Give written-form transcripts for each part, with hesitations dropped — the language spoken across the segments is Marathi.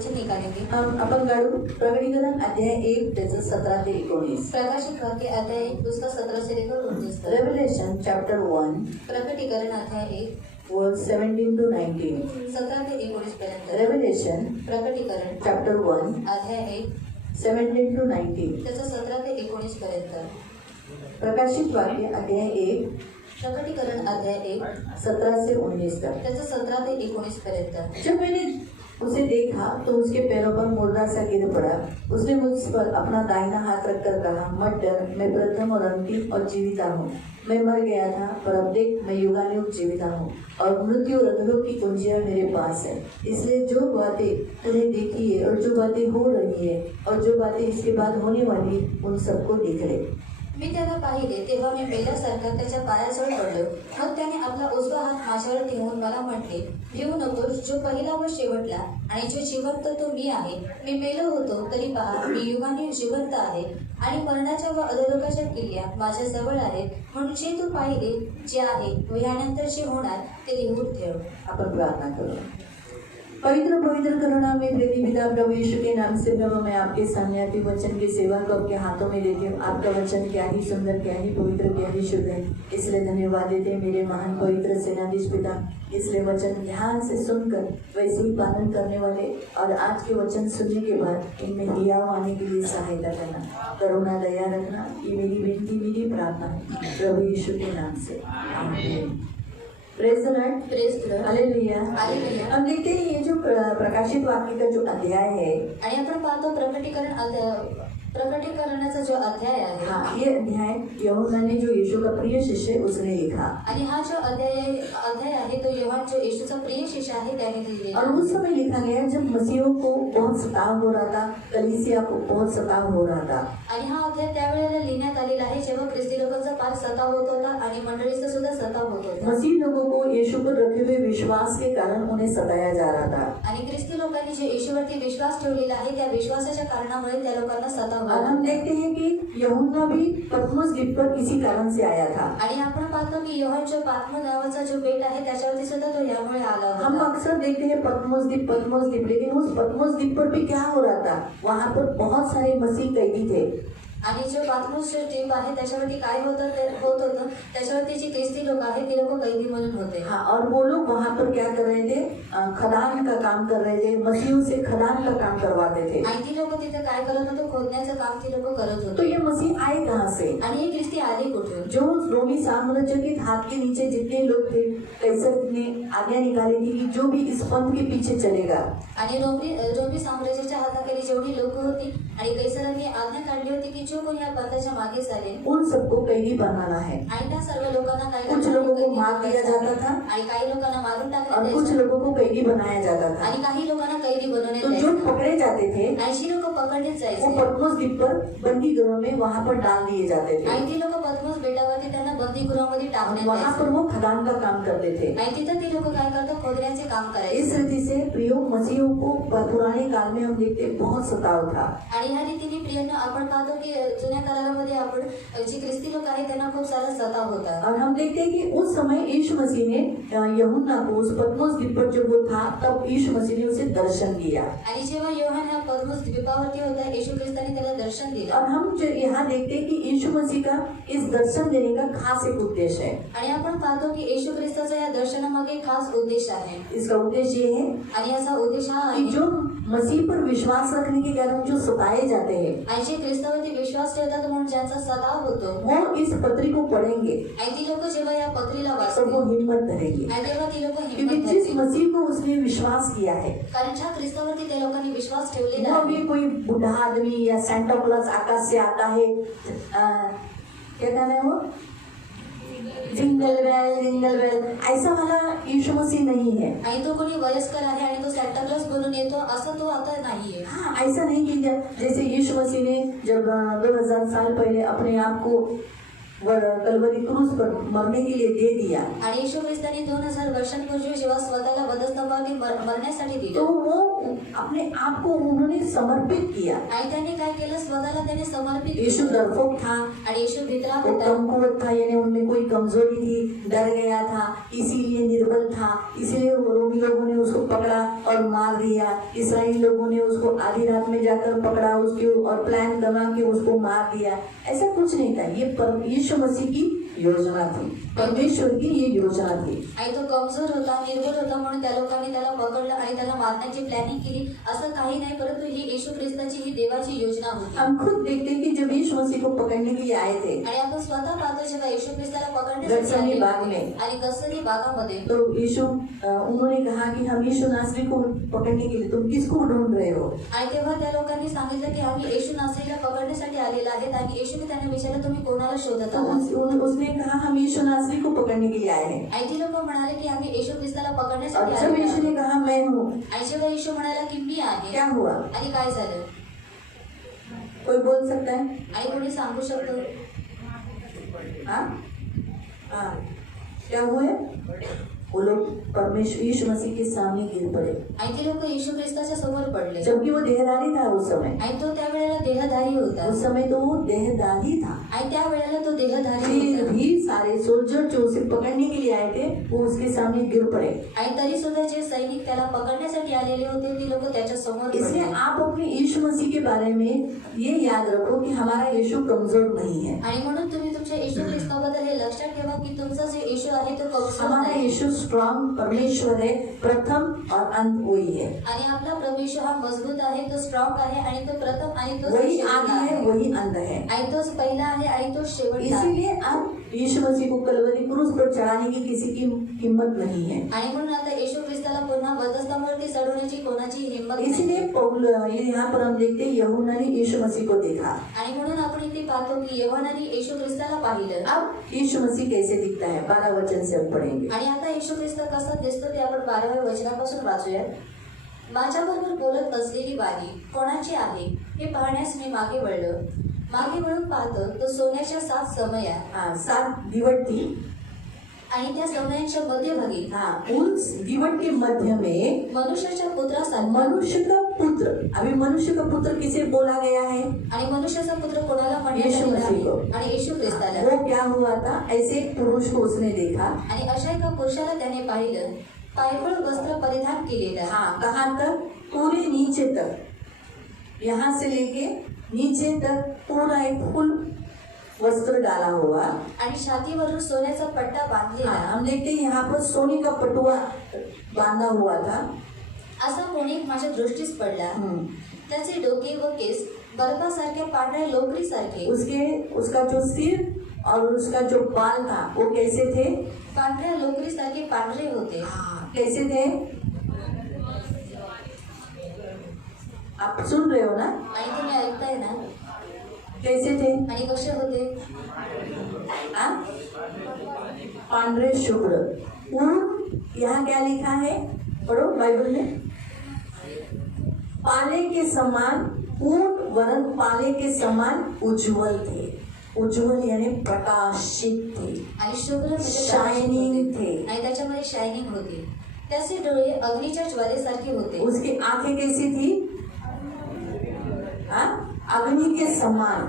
वचन निकालेंगे। आपण काढू प्रकटीकरण अध्याय 1 त्याचं 17 ते 19। प्रकाशित वाक्य अध्याय 1 उसका 17 से लेकर 19 तक। रेवलेशन चैप्टर 1 प्रकटीकरण अध्याय 1 वर्स 17 to 19। 17 ते 19 पर्यंत। रेवलेशन प्रकटीकरण चैप्टर 1 अध्याय 1 17 to 19। त्याचं 17 ते 19 पर्यंत। प्रकाशित वाक्य अध्याय 1 प्रकटीकरण अध्याय 1 17 से 19 तक। त्याचं 17 ते 19 पर्यंत। जब मैंने उसे देखा तो उसके पैरों पर मुर्दा सा गिर पड़ा। उसने मुझ पर अपना दाहिना हाथ रखकर कहा, मत डर, मैं प्रथम और अंतिम और जीविता हूँ। मैं मर गया था पर अब देख मैं युगानुयुग जीविता हूँ और मृत्यु और अधोलोक की कुंजियां मेरे पास है। इसलिए जो बातें तुमने देखी है और जो बातें हो रही है और जो बातें इसके बाद होने वाली है, उन सबको लिख ले। मी त्याला पाहिले तेव्हा मी मेल्यासारखा त्याच्या पायाजवळ पडलो। मग त्याने आपला उजवा हात माझ्यावर ठेवून मला म्हटले, भिवू नकोस, जो पहिला व शेवटला आणि जो जिवंत तो मी आहे। मी मेलो होतो तरी पहा मी युगाने जिवंत आहे आणि मरणाच्या व अधोलोकाच्या किल्ल्या माझ्या जवळ आहेत। म्हणून जे तू पाहिले जे आहे व यानंतर जे होणार ते लिहून ठेव। आपण प्रार्थना करो। पवित्र पवित्र करुणा में प्रेमी पिता प्रभु यीशु के नाम से प्रभु मैं आपके सामने आती वचन की सेवा को आपके हाथों में लेती हूँ। आपका वचन क्या ही सुंदर, क्या ही पवित्र, क्या ही शुद्ध है। इसलिए धन्यवाद देते मेरे महान पवित्र सेनाधीश पिता। इसलिए वचन ध्यान से सुनकर वैसे ही पालन करने वाले और आज के वचन सुनने के बाद इनमें हियाव आने के लिए सहायता करना, करुणा दया रखना। ये मेरी विनती, मेरी प्रार्थना है प्रभु यीशु के नाम से, आमीन। Praise the Lord, praise the Lord, hallelujah. Hallelujah. हम देखते हैं ये जो प्रकाशित वाक्य का जो अध्याय है, आणि आपण पाहतो प्रकटीकरणाचा जो अध्याय आहे, हाँ, ये अध्याय यूहन्ना ने जो यीशु का प्रिय शिष्य है उसने लिखा। आणि हा जो अध्याय आहे तो यूहन्ना जो येशूचा प्रिय शिष्य आहे त्याने लिहिलेला। और उस समय लिखा गया जब मसीहों को बहुत सताव हो रहा था, कलीसिया को बहुत सताव हो रहा था। आणि हा अध्याय त्यावेळेला लिहिण्यात आलेला आहे जेव्हा ख्रिस्ती लोकांचा फार सताव होत होता आणि मंडळीचा सुद्धा सताव होत होता। मसीह लोगों को यीशु पर रखे हुए विश्वास के कारण उन्हें सताया जा रहा था। आणि ख्रिस्ती लोकांनी जो येशूवरती विश्वास ठेवलेला आहे त्या विश्वासाच्या कारणामुळे त्या लोकांना सताव और होत हम होता। देखते हैं कि यूहन्ना भी पतमस द्वीप पर इसी कारण से आया था। आणि आपण पाहतो की यूहन्ना जो पात्मो नावाचा जो बेट आहे त्याच्यावरती सुद्धा तो यामुळे आला हम होता। अक्सर देखते हैं पतमस द्वीप, लेकिन उस पतमस द्वीप पर भी क्या हो रहा था, वहाँ पर बहुत सारे मसीह कैदी थे। आणि जो पात्मोस जो द्वीप आहे त्याच्यावरती काय होत होतं त्याच्यावरती जी ख्रिस्ती लोक आहेत ते लोक कैदी म्हणून होते। हाँ, और वो लोग वहाँ पर क्या कर रहे थे, खदान का काम कर रहे थे, मसीहों से खदान का काम करवाते थे। आणि ती लोक तिथे काय करत होते, खोदण्याचं काम ती लोक करत तो होते। ये मसीह आए कहाँ से? आणि हे ख्रिस्ती आले कुठून? जो रोमी साम्राज्य के हाथ के नीचे जितने लोग थे, कैसर ने आज्ञा निकाली थी कि जो भी इस पंथ के पीछे चलेगा, आणि रोमी साम्राज्याच्या हाताखाली जेवढी लोक होती आणि कैसरांनी आज्ञा काढली होती की जो कोणी या पंथाच्या मागे चालेल उन सबको कैदी बनाना है। आणि त्या सर्व लोकांना काय कुछ लोगों को मार दिया जाता था आणि काही लोकांना मारून और टाकण्यात कुछ यायचं लोगों को कैदी बनाया जाता था। आणि काही लोकांना कैदी बनवण्यात तो जो यायचं। पकड़े जाते थे आणि जी लोक पकडले वो जायचे पतमस द्वीप पर बंदी गृह में वहाँ पर डाल दिए जाते थे आणि ती लोक पद्मस बेटावरती त्यांना बंदीगृहामध्ये और टाकण्यात वहाँ यायचं। पर वो खदान का काम करते थे। आणि तिथं ती लोक काय करतात, खोदण्याचे काम इस करायचे। रीति से प्रियो मसीहों को पुराने काल में हम देखते बहुत सताव था। आणि ह्या रीतीने प्रियांनो आपण पाहतो की जुन्या काळामध्ये आपण जी ख्रिस्ती लोक आहेत त्यांना खूप सारा सताव होता। और हम देखते हैं कि उस समय यीशु मसीह ने यूहन्ना को उस पतमस द्वीप पर जब वो था तब यीशु मसीह ने उसे दर्शन दिया। आणि जेव्हा यूहन्ना ह्या पद्मस द्वीपावरती होता येशू ख्रिस्ताने त्याला दर्शन दिलं। और हम जो यहाँ देखते हैं कि यीशु मसीह का इस दर्शन देने का खास एक उद्देश्य है। आणि आपण पाहतो की येशू ख्रिस्ताचा या दर्शनामागे खास उद्देश आहे। इसका उद्देश्य ये है आणि याचा उद्देश हा कि आहे जो मसीह पर विश्वास रखने के कारण जो सताए जाते हैं, आणि जे ख्रिस्तावरती विश्वास ठेवतात म्हणून ज्यांचा सताव होतो वो इस पत्री को पढ़ेंगे आणि ती लोक जेव्हा या पत्रीला तो वो वाचतील हिम्मत धरेंगे, आणि तेव्हा ती लोक क्योंकि हिंमत जिस धरतील। मसीह को उसने विश्वास किया है कारण ज्या ख्रिस्तावरती त्या लोकांनी विश्वास ठेवलेला वो आहे भी कोई बूढ़ा आदमी या सेंटा क्लॉज आकाश से आता है, क्या कहना है वो, जिंगल बेल, ऐसा वाला यीशु मसीह नहीं है। आणि तो कोणी वयस्कर आहे आणि तो सॅन्टा क्लॉज बनून येतो असं तो आता नाहीये। हाँ, ऐसा नहीं कि जैसे यीशु मसीह ने जब 2000 साल पहले अपने आप को कलवरी क्रूस पर मरने के लिए दे दिया, आणि येशू ख्रिस्ताने 2000 वर्षांपूर्वी जेव्हा स्वतःला वधस्तंभावरती मरण्यासाठी तो दिलं वो अपने अपने आप को उन्होंने समर्पित किया। आणि त्याने काय केलं, स्वतःला त्याने समर्पित यीशु केलं. डरपोक था, आणि येशू भित्रा वो होता. कमकुवत था, यानी उनमें कोई कमजोरी थी, डर गया था, इसीलिए निर्बल था, इसलिए रोमी लोगों ने उसको पकड़ा और मार दिया। इस्राएली लोगों ने उसको आधी रात में जाकर पकड़ा उसके और प्लान बना के उसको मार दिया। ऐसा कुछ नहीं था, ये यीशु मसीह की योजना थी, परमेश्वर की ये योजना थी। आणि तो कमजोर होता, निर्बल होता, म्हणून त्या लोकांनी त्याला पकडलं आणि त्याला मारण्याची प्लॅनिंग केली. असं काही नाही, परंतु ही येशू ख्रिस्ताची ही देवाची योजना होती. हम खुद देखते हैं कि जब यीशु मसीह को पकड़ने के लिए आए थे आणि आपण स्वतः पाहतो जेव्हा येशू ख्रिस्ताला पकडण्यासाठी गतसमनी आले बाग में, आणि गतसमनी बागामध्ये, तो यीशु उन्होंने कहा कि हम यीशु नासरी को पकड़ने के लिए तुम किसको ढूंढ रहे हो? आणि तेव्हा त्या लोकांनी सांगितलं की आम्ही येशू नासरीला पकडण्यासाठी आलेला आहेत. आणि येशूने त्यांना विचारलं, तुम्ही कोणाला शोधत तो आहात? उसने कहा हम यीशु नासरी को पकड़ने के लिए आए हैं। आणि ती लोक म्हणाले की आम्ही येशू ख्रिस्ताला और पकडण्यासाठी जब आलेलो यीशु आहोत. ने कहा मैं हूँ, आणि जेव्हा येशू म्हणाला की मी आहे, क्या हुआ? आणि काय झालं? कोई बोल सकता है? आणि कोणी सांगू शकतो? हाँ हाँ, क्या हुए? वो लोग परमेश्वर यीशु मसीह के सामने गिर पड़े, आणि ते लोक येशू ख्रिस्ताच्या समोर पडले. जबकि वो देहधारी था उस समय। आणि तो त्यावेळेला देहधारी होता. उस समय तो वो देहधारी था। आणि त्यावेळेला तो देहधारी फिर होता. भी सारे सोल्जर जो उसे पकड़ने के लिए आए थे वो उसके सामने गिर पड़े। आणि तरी सुद्धा जे सैनिक त्याला पकडण्यासाठी आलेले होते ती लोक त्याच्या समोर इसलिए पडले. आप अपने यीशु मसीह के बारे में ये याद रखो कि हमारा यीशु कमजोर नहीं है। आणि म्हणून तुम्ही तुमच्या येशू ख्रिस्ताबद्दल हे लक्षात ठेवा की तुमचा जो येशू आहे तो कमजोर हमारा नाही. यीशु स्ट्रॉन्ग परमेश्वर है, प्रथम और अंत वही है। आणि आपला परमेश्वर हा मजबूत आहे, तो स्ट्रॉंग आहे, आणि तो प्रथम आणि तो वही शेवटला आदि है, आहे. वही अंत है। आणि तोच पहिला आहे आणि तो शेवटला आहे. इसीलिए अब यीशु मसीह को कलवरी क्रूस पर चढ़ाने की किसी की हिम्मत नहीं है। आणि म्हणून आता येशू ख्रिस्ताला पुन्हा वधस्तंभावरती चढवण्याची कोणाची हिंमत नाही. इसलिए पौल यहाँ पर हम देखते हैं यूहन्ना ने यीशु मसीह को देखा। आणि म्हणून आपण इथे पाहतो की यूहन्नाने येशू ख्रिस्ताला पाहिलं. अब यीशु मसीह कैसे दिखता है 12 वचन से हम पढ़ेंगे। आणि आता येशू ख्रिस्त कसा दिसतो ते आपण 12व्या वचनापासून वाचूया. माझ्याबरोबर बोलत असलेली बारी कोणाची आहे हे पाहण्यास मी मागे वळलो. मागे वळून पाहतो तो सोन्याच्या 7 समया हाँ, 7 दीवट थी। आणि त्या समयांच्या मध्यभागी हाँ, उस दीवट के मध्य में मनुष्याच्या पुत्रासारखा. मनुष्य का पुत्र, अभी मनुष्य का पुत्र किसे बोला गया है? आणि मनुष्याचा पुत्र कोणाला म्हणण्यात येशू आलेला मसीह को. आहे? आणि येशू ख्रिस्ताला. वो क्या हुआ था? ऐसे एक पुरुष को उसने देखा। आणि अशा एका पुरुषाला त्याने पाहिलं, पायफळ वस्त्र परिधान केलेलं. हाँ, कहाँ तक? पूरे नीचे तक, यहाँ से लेके नीचे तक पूरा एक फुल वस्त्र डाला हुआ। आणि छातीवरून सोन्याचा पट्टा बांधलेला. हाँ, हम देखते हैं यहाँ पर सोने का पटुआ बांधा हुआ था। असा कोणी माझ्या दृष्टीस पडला. त्याचे डोके व केस बर्फासारखे पांढऱ्या लोकरीसारखे, उसका जो सिर और उसका जो बाल था वो कैसे थे? पांढऱ्या लोकरीसारखे पांढरे होते. हाँ, कैसे थे? आप सुन रहे हो ना? आणि तुम्ही ऐकताय ना? कैसे थे? आणि कसे होते? हाँ? पांढरे शुभ्र। यहाँ क्या लिखा है? पढ़ो बाइबल में। पाले के समान पूर्ण वरन पाले के समान उज्जवल थे। उज्जवल यानी प्रकाशित थे, आणि शुभ्र म्हणजे शाइनिंग थे। आणि त्याच्यामध्ये शायनिंग होती. त्याचे डोळे अग्नीच्या ज्वालेसारखे होते. उसकी आंखें कैसी थी? हाँ? अग्नि के समान।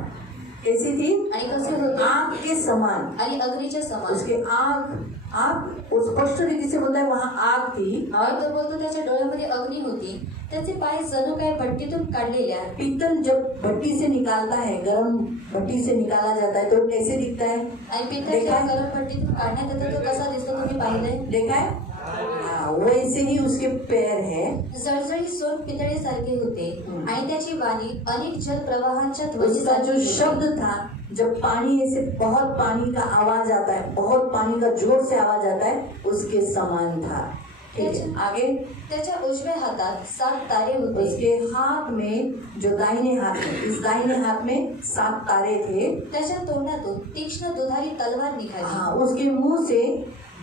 कैसी थी? आणि कसे होते? आग के समान। आणि अग्नीच्या समान. उसके आग वो स्पष्ट रीति से बोलता है वहाँ आग थी। आणि तो बोलतो त्याच्या डोळ्यामध्ये अग्नी होती. त्याचे पाय जणू काय भट्टीतून काढलेल्या. पीतल जब भट्टी से निकालता है, गरम भट्टी से निकाला जाता है तो कैसे दिखता है? आणि पितळ जेव्हा गरम भट्टीतून काढण्यात येतो तो कसा दिसतो तुम्ही पाहिलंय? देखा है? हाँ, वैसे ही उसके पैर है। जळजळीत सोन पितळेसारखे होते. आणि त्याची वाणी अनेक जल प्रवाहांच्या उसका ध्वनीसारखी जो होती. शब्द था, जब पानी ऐसे बहुत पानी का आवाज आता है, बहुत पानी का जोर से आवाज आता है, उसके समान था। ठीक है, आगे। त्याच्या उजव्या हातात 7 तारे होते. उसके हाथ में, जो दाहिने हाथ में, इस दाहिने हाथ में 7 तारे थे। त्याच्या तोंडातून तीक्ष्ण दुधारी तलवार निघाली. हाँ, उसके मुंह से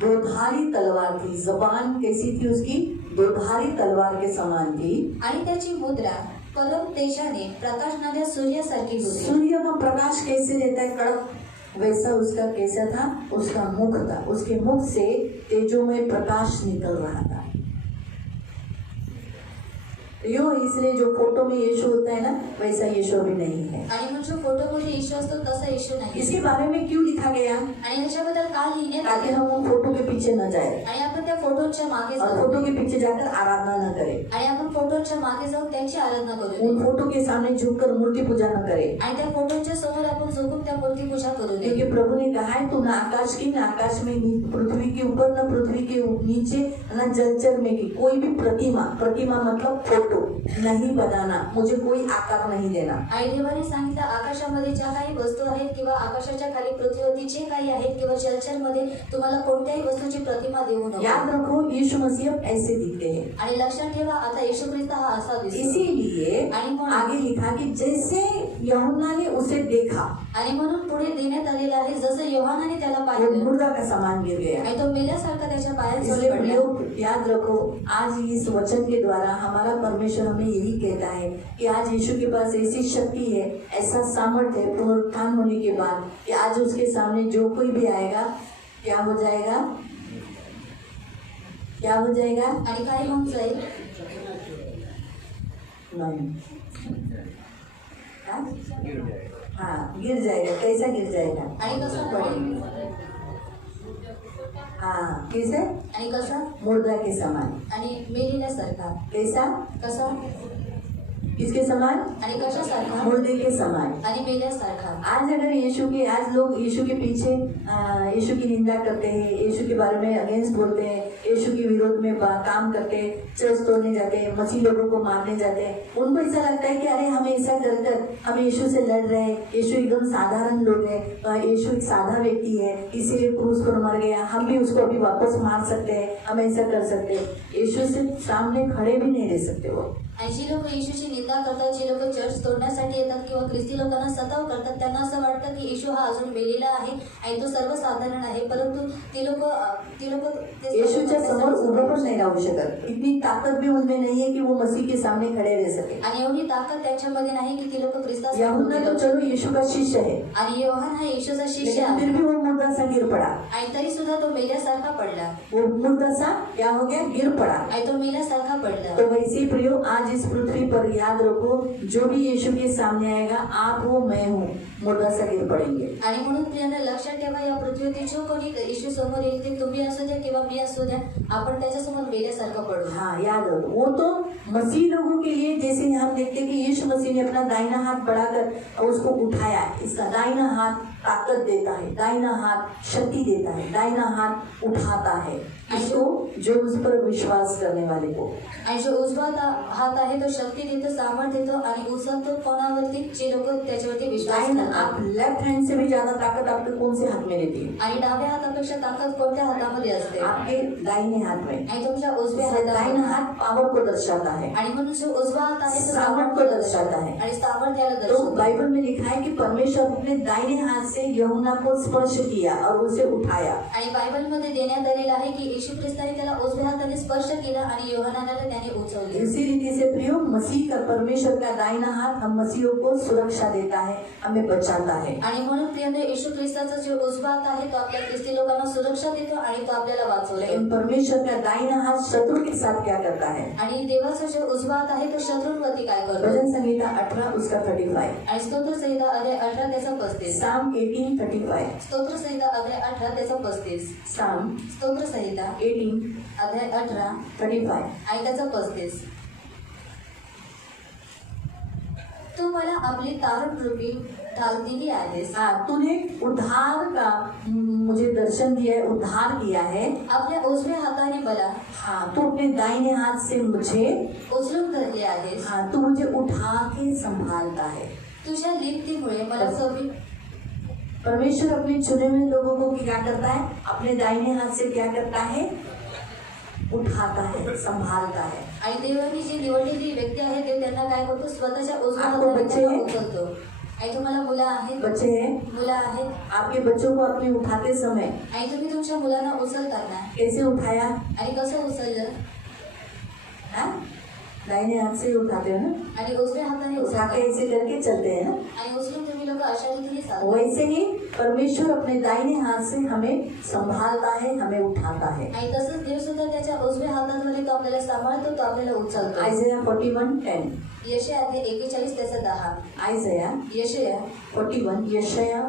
दोधारी तलवार थी। जबान कैसी थी उसकी? दोधारी तलवार के समान थी। आणि त्याची मुद्रा परम तेजाने प्रकाशणाऱ्या सूर्यासारखी होती. सूर्य का प्रकाश कैसे देता है? कड़क, वैसा उसका कैसा था? उसका मुख था। उसके मुख से तेजोमय प्रकाश निकल रहा था। यो इसलिए जो फोटो में यीशु होता है ना वैसा यीशु अभी नहीं है। आणि मग जो फोटोमध्ये येशू असतो तसा येशू नाही। इसके बारे में क्यों लिखा गया? आणि ह्याच्याबद्दल का लिहिण्यात ताकि आले? हम उन फोटो के पीछे न जाए आणि आपण त्या फोटोच्या मागे और जाऊ फोटो के पीछे जाकर आराधना न करें, आणि आपण फोटोच्या मागे जाऊन त्यांची आराधना करू उन फोटो के सामने झुककर मूर्ति पूजा न करें। आणि त्या फोटोच्या समोर आपण झोपून त्या मूर्ती पूजा करू नये। क्योंकि प्रभु ने कहा है तू न आकाश की न आकाश में पृथ्वी के ऊपर न पृथ्वी के नीचे न जलचर में की कोई भी प्रतिमा मतलब फोटो नहीं बनाना, मुझे कोई आकार नहीं देना। आणि देवाने सांगितलं आकाशामध्ये ज्या काही वस्तू आहेत किंवा आकाशाच्या खाली पृथ्वीवरती जे काही आहेत किंवा जलचर मध्ये तुम्हाला कोणत्याही वस्तूची प्रतिमा देऊ नये। याद रखो यीशु मसीह ऐसे दिखते हैं। आणि लक्षात ठेवा आता येशू ख्रिस्त हा असा दिसतो। इसीलिए आणि म्हणून आगे लिखा कि जैसे यूहन्ना ने उसे देखा आणि म्हणून पुढे देण्यात आलेलं आहे जसं योहानाने त्याला वो पाहिलं मुर्दा का सामान गिर गया। आणि तो मेल्यासारखा त्याच्या पायात इसलिए जळून पडला। प्रयोग याद रखो आज इस वचन के द्वारा हमारा परमेश्वर हमें यही कहता है कि आज यीशु के पास ऐसी शक्ति है, ऐसा सामर्थ्य है पुनरुत्थान होने के बाद कि आज उसके सामने जो कोई भी आएगा क्या हो जाएगा, क्या हो जाएगा? आणि काय होऊन जाईल? नहीं हाँ? हाँ गिर जाएगा। कैसा गिर जाएगा? आणि कसं पडेल? हाँ कैसे? आणि कसा? मुर्दा के समान। आणि मेलेल्यासारखा। कैसा? कसा? किसके समान? आणि कशासारखा? मुर्दे के समान। आणि मेल्यासारखा। आज अगर आज लोग यीशु के पीछे यीशु की निंदा करते हैं, यीशु के बारे में अगेंस्ट बोलते हैं, यीशु के विरोध में काम करते हैं, चर्च तोड़ने जाते हैं, मसीह लोगों को मारने जाते हैं, उनको ऐसा लगता है कि अरे हम ऐसा कर हम यीशु से लड़ रहे हैं, यीशु एकदम साधारण लोग है, यीशु एक साधा व्यक्ति है इसीलिए क्रूस पर मर गया, हम भी उसको अभी वापस मार सकते हैं, हम ऐसा कर सकते हैं। यीशु से सामने खड़े भी नहीं रह सकते वो। आणि जी लोक येशूची निंदा करतात, जी लोक चर्च तोडण्यासाठी येतात किंवा ख्रिस्ती लोकांना सताव करतात, त्यांना असं वाटतं की येशू हा अजून मेलेला आहे आणि तो सर्वसाधारण आहे, परंतु ती लोक येशूच्या समोर उभं पण नाही राहू शकत। इतनी ताकत भी उनमें नहीं है कि वो मसीह के सामने खड़े रह सके। आणि एवढी ताकद त्यांच्यामध्ये नाही की ती लोक ख्रिस्तास यूहन्ना तो चलो यीशु का शिष्य है, आणि योहान हा येशूचा शिष्य लेकिन आहे, फिर भी वो मुर्दा सा गिर पड़ा। आणि तरी सुद्धा तो मेल्यासारखा पडला। वो मुर्दा सा क्या हो गया? गिर पड़ा। आणि तो मेल्यासारखा पडला। तो वैसे ही प्रियो आज इस पृथ्वी पर याद रखो जो भी यीशु के सामने आएगा आप हो मैं हूँ, मुर्दा सा गिर पड़ेंगे। आणि म्हणून प्रियांना लक्षात ठेवा या पृथ्वीवरती जो कोणी येशू समोर येईल ते तुम्ही असू द्या किंवा मी असू द्या, आपण त्याच्यासमोर मेल्यासारखं पडू। हाँ याद रखो वो तो मसीह लोगों के लिए, जैसे हम देखते कि यीशु मसीह ने अपना दाहिना हाथ बढ़ाकर उसको उठाया, इसका दाहिना हाथ ताकत देता है, दाहिना हाथ शक्ति देता है, दाहिना हाथ उठाता है इसको जो उस पर विश्वास करने वाले को। आणि जो उजवा हात आहे तो शक्ती देतो, सामर्थ्य देतो आणि उचलतो कोणावरती? जे लोक त्याच्यावरती विश्वास करतात। आप लेफ्ट हैंड से भी ज्यादा ताकत आपके कौन से हाथ में रहती है? आणि डाव्या हातापेक्षा ताकद कोणत्या हातामध्ये असते? आपके दाहिने हाथ में। आणि तुमच्या उजव्या दाहिना हातामध्ये। हाथ पावर को दर्शाता है आणि म्हणून जो उजवा हात आहे तो सामर्थ्य को दर्शाता है। आणि सामर्थ्याला तो दर्शवतो। बाइबल में लिखा है कि परमेश्वर अपने दाहिने हाथ से यूहन्ना को स्पर्श किया और उसे उठाया। आणि बायबलमध्ये देण्यात आलेलं आहे की येशू ख्रिस्ताने त्याला उजव्या हाताने स्पर्श केला आणि योहानाला त्याने उचलले। इसी रीति से प्रियो मसीह का परमेश्वर का दाहिना हाथ हम मसीहों को सुरक्षा देता है, हमें बचाता है। आणि म्हणून प्रियांनो येशू ख्रिस्ताचा जो उजवा हात आहे तो आपल्या ख्रिस्ती लोकांना सुरक्षा देतो आणि तो आपल्याला वाचवतो। लेकिन परमेश्वर का दाहिना हाथ शत्रु के साथ क्या करता है? आणि देवाचा जो उजवा हात आहे तो शत्रूंवरती काय करतो? भजन संहिता 18 उसका 35। आणि स्तोत्र संहिता अध्याय 18 त्याचा 35। साम 18:35। स्तोत्र संहिता अध्याय 18 त्याचा 35। साम स्तोत्र संहिता 18 अध्याय 18 35। आणि त्याचा 35। तू मला आपली तारण रूपी ढाल दिली आहेस। हाँ तूने उद्धार का मुझे दर्शन दिया है, उद्धार किया है। आपल्या उजव्या हाताने मला हाँ तू अपने दाहिने हाथ से मुझे उचलून धरले आहेस। हाँ तू मुझे उठा के संभालता है। तुझ्या लिप्तीमुळे मला सभी परमेश्वर अपने चुने हुए लोगों को क्या करता है? अपने दाहिने हाथ से क्या करता है? उठाता है, संभालता है। आणि देवाने जी निवडलेली व्यक्ती आहे ते त्यांना काय करतो? स्वतःच्या उजव्या आपको हाताने बच्चे त्यांना हैं? उचलतो। आणि तुम्हाला मुलं आहेत? बच्चे हैं? मुलं आहेत? आपके बच्चों को अपने उठाते समय आणि तुम्ही तुमच्या मुलांना उचलताना कैसे उठाया? आणि कसं उचललं? हाँ? दाहिने हाथ से उठाते हो ना, आणि उजव्या हाताने उठा उचलता के ऐसे करके चलते हैं ना। आणि उचलून तुम्ही लोक अशा रीतीने चालता. वैसे ही परमेश्वर अपने दाहिने हाथ से हमें संभालता है, हमें उठाता है। आणि तसंच देव सुद्धा त्याच्या उजव्या हाताद्वारे तो आपल्याला सांभाळतो, तो आपल्याला उचलतो. आयजया 41:10, यशया अध्याय 41 त्याचा 10. आयजया यशया 41, यशया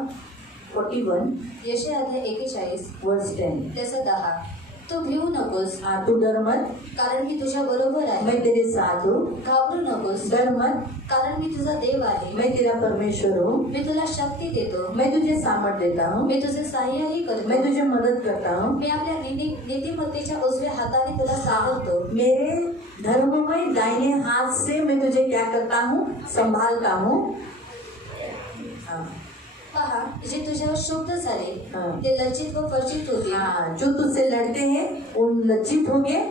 41 यशया अध्याय 41 वर्स 10। त्याचा 10. तू भिवू नकोस, हाँ, तू डर मत, कारण मी तुझ्या बरोबर आहे. मैं तेरे साथ हूँ। घाबरू नकोस, डर मत, कारण मी तुझा देव आहे. मैं तेरा परमेश्वर हूँ। मी तुला शक्ती देतो, मैं तुझे सामर्थ देता हूँ, मी तुझे सहाय्यही मैं करतो. तुझे मदद करता हूँ। मी आपल्या नीतिमत्तेच्या उजव्या हाताने तुला सावरतो. मेरे धर्ममय दाहिने हाथ से मैं तुझे क्या करता हूँ, संभालता हूँ। हाँ, पहा, जे तुझ्यावर शुद्ध झाले हाँ। ते लज्जित व वर्जित होते. हाँ, जो तुझसे लड़ते हैं उन लज्जित हो गए।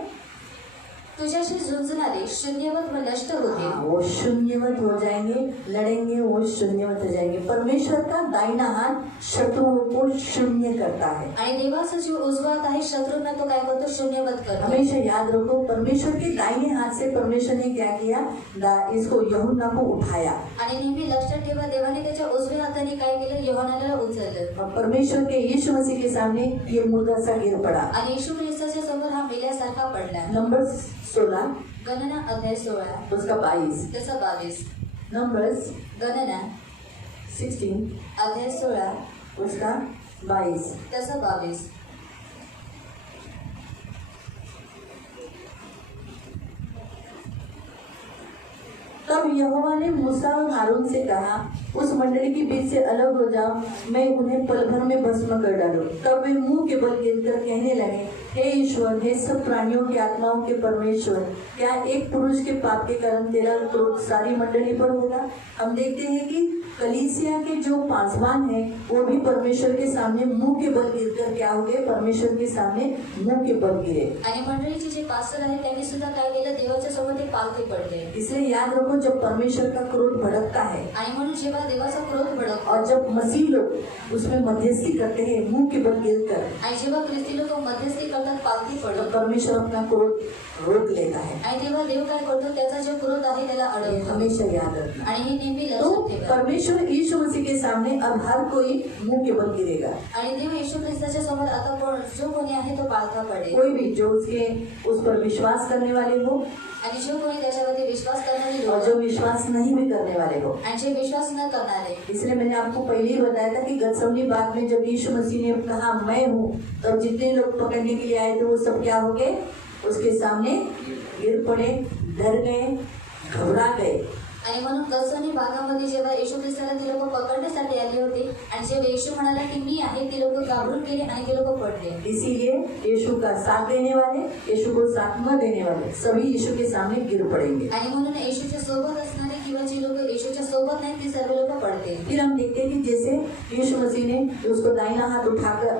तुझ्याशी झुंजणारे शून्यवत व नष्ट होते. हाँ, वो शून्यवत हो जाएंगे, लड़ेंगे वो शून्यवत हो जाएंगे। परमेश्वर का दाहिना हाथ शत्रुओं को शून्य करता है। आणि देवाचा जो उजवा हात आहे शत्रूंना तो काय करतो, शून्यवत करतो. हमेशा याद रखो, परमेश्वर के दाहिने हाथ से परमेश्वर ने क्या किया, इसको यूहन्ना को उठाया। आणि नेहमी लक्षात ठेवा, देवाने त्याच्या उजव्या हाताने काय केलं, योहानाला उचललं. और परमेश्वर के यीशु मसीह के सामने ये मुर्दा सा गिर पड़ा। आणि येशू ख्रिस्ताच्या समोर हा मेल्यासारखा पडला. नंबर्स 16 गणना अध्याय 16 उसका 22, त्याचा 22. नंबर्स गणना 16 अध्याय 16 उसका 22। त्याचा 22. तब यहोवा ने मूसा और हारून से कहा, उस मंडली के बीच से अलग हो जाओ, मैं उन्हें पल भर में भस्म कर डालूं। तब वे मुंह के बल गिरकर कहने लगे, हे ईश्वर, हे सब प्राणियों की आत्माओं के परमेश्वर, क्या एक पुरुष के पाप के कारण तेरा क्रोध सारी मंडली पर होगा? हम देखते हैं कि कलीसिया के जो पासवान हैं वो भी परमेश्वर के सामने मुंह के बल गिरकर क्या हो गए, परमेश्वर के सामने मुंह के बल गिरे। आणि मंडळीचे जे पास्टर आहेत त्यांनी सुद्धा काय केलं, देवाच्या समोर ते पालथे पडले. इसलिए याद रखो, जब परमेश्वर का क्रोध भड़कता है आणि म्हणून जेव्हा देवाचा क्रोध भडकतो और जब मसीह लोग उसमें मध्यस्थी करते हैं मुंह के बल गिरकर, आणि जेव्हा ख्रिस्ती लोक मध्यस्थी करतात पालथी तो पडत, परमेश्वर अपना क्रोध रोक लेता है। आणि तेव्हा देव काय करतो, त्याचा जो क्रोध आहे त्याला ये अडवतो. हमेशा याद रखना। आणि हे नेहमी तो लक्षात ठेवा. परमेश्वर यीशु मसीह के सामने अब हर कोई मुंह के बल गिरेगा। आणि देव येशू ख्रिस्ताच्या समोर आता जो कोणी आहे तो पालथा पडेल. कोई भी जो उस पर विश्वास करने वाले हो आणि जो कोणी त्याच्यावरती विश्वास करणारे और लोक जो विश्वास नहीं भी करने वाले हो। आणि जे विश्वास न करणारे. इसलिए मैंने आपको पहले ही बताया था कि गतसमनी बाग में जब यीशु मसीह ने कहा मैं हूँ, तब जितने लोग पकड़ने के लिए आए थे वो सब क्या हो गए, उसके सामने गिर पड़े, डर गए, घबरा गए। आणि म्हणून गतसमनी भागामध्ये जेव्हा येशू ख्रिस्ताला ती लोक पकडण्यासाठी आले होते आणि जेव्हा येशू म्हणाला की मी आहे, ती लोक घाबरून गेले आणि ते लोक पडले. इसीलिए यीशु का साथ देने वाले, यीशु को साथ न देने वाले सभी यीशु के सामने गिर पड़ेंगे। आणि म्हणून येशूच्या सोबत असणारे किंवा जी लोक येशूच्या सोबत नाही ती सर्व लोक पडते. फिर हम देखते हैं कि जैसे यीशु मसीह ने उसको दाहिना हाथ उठाकर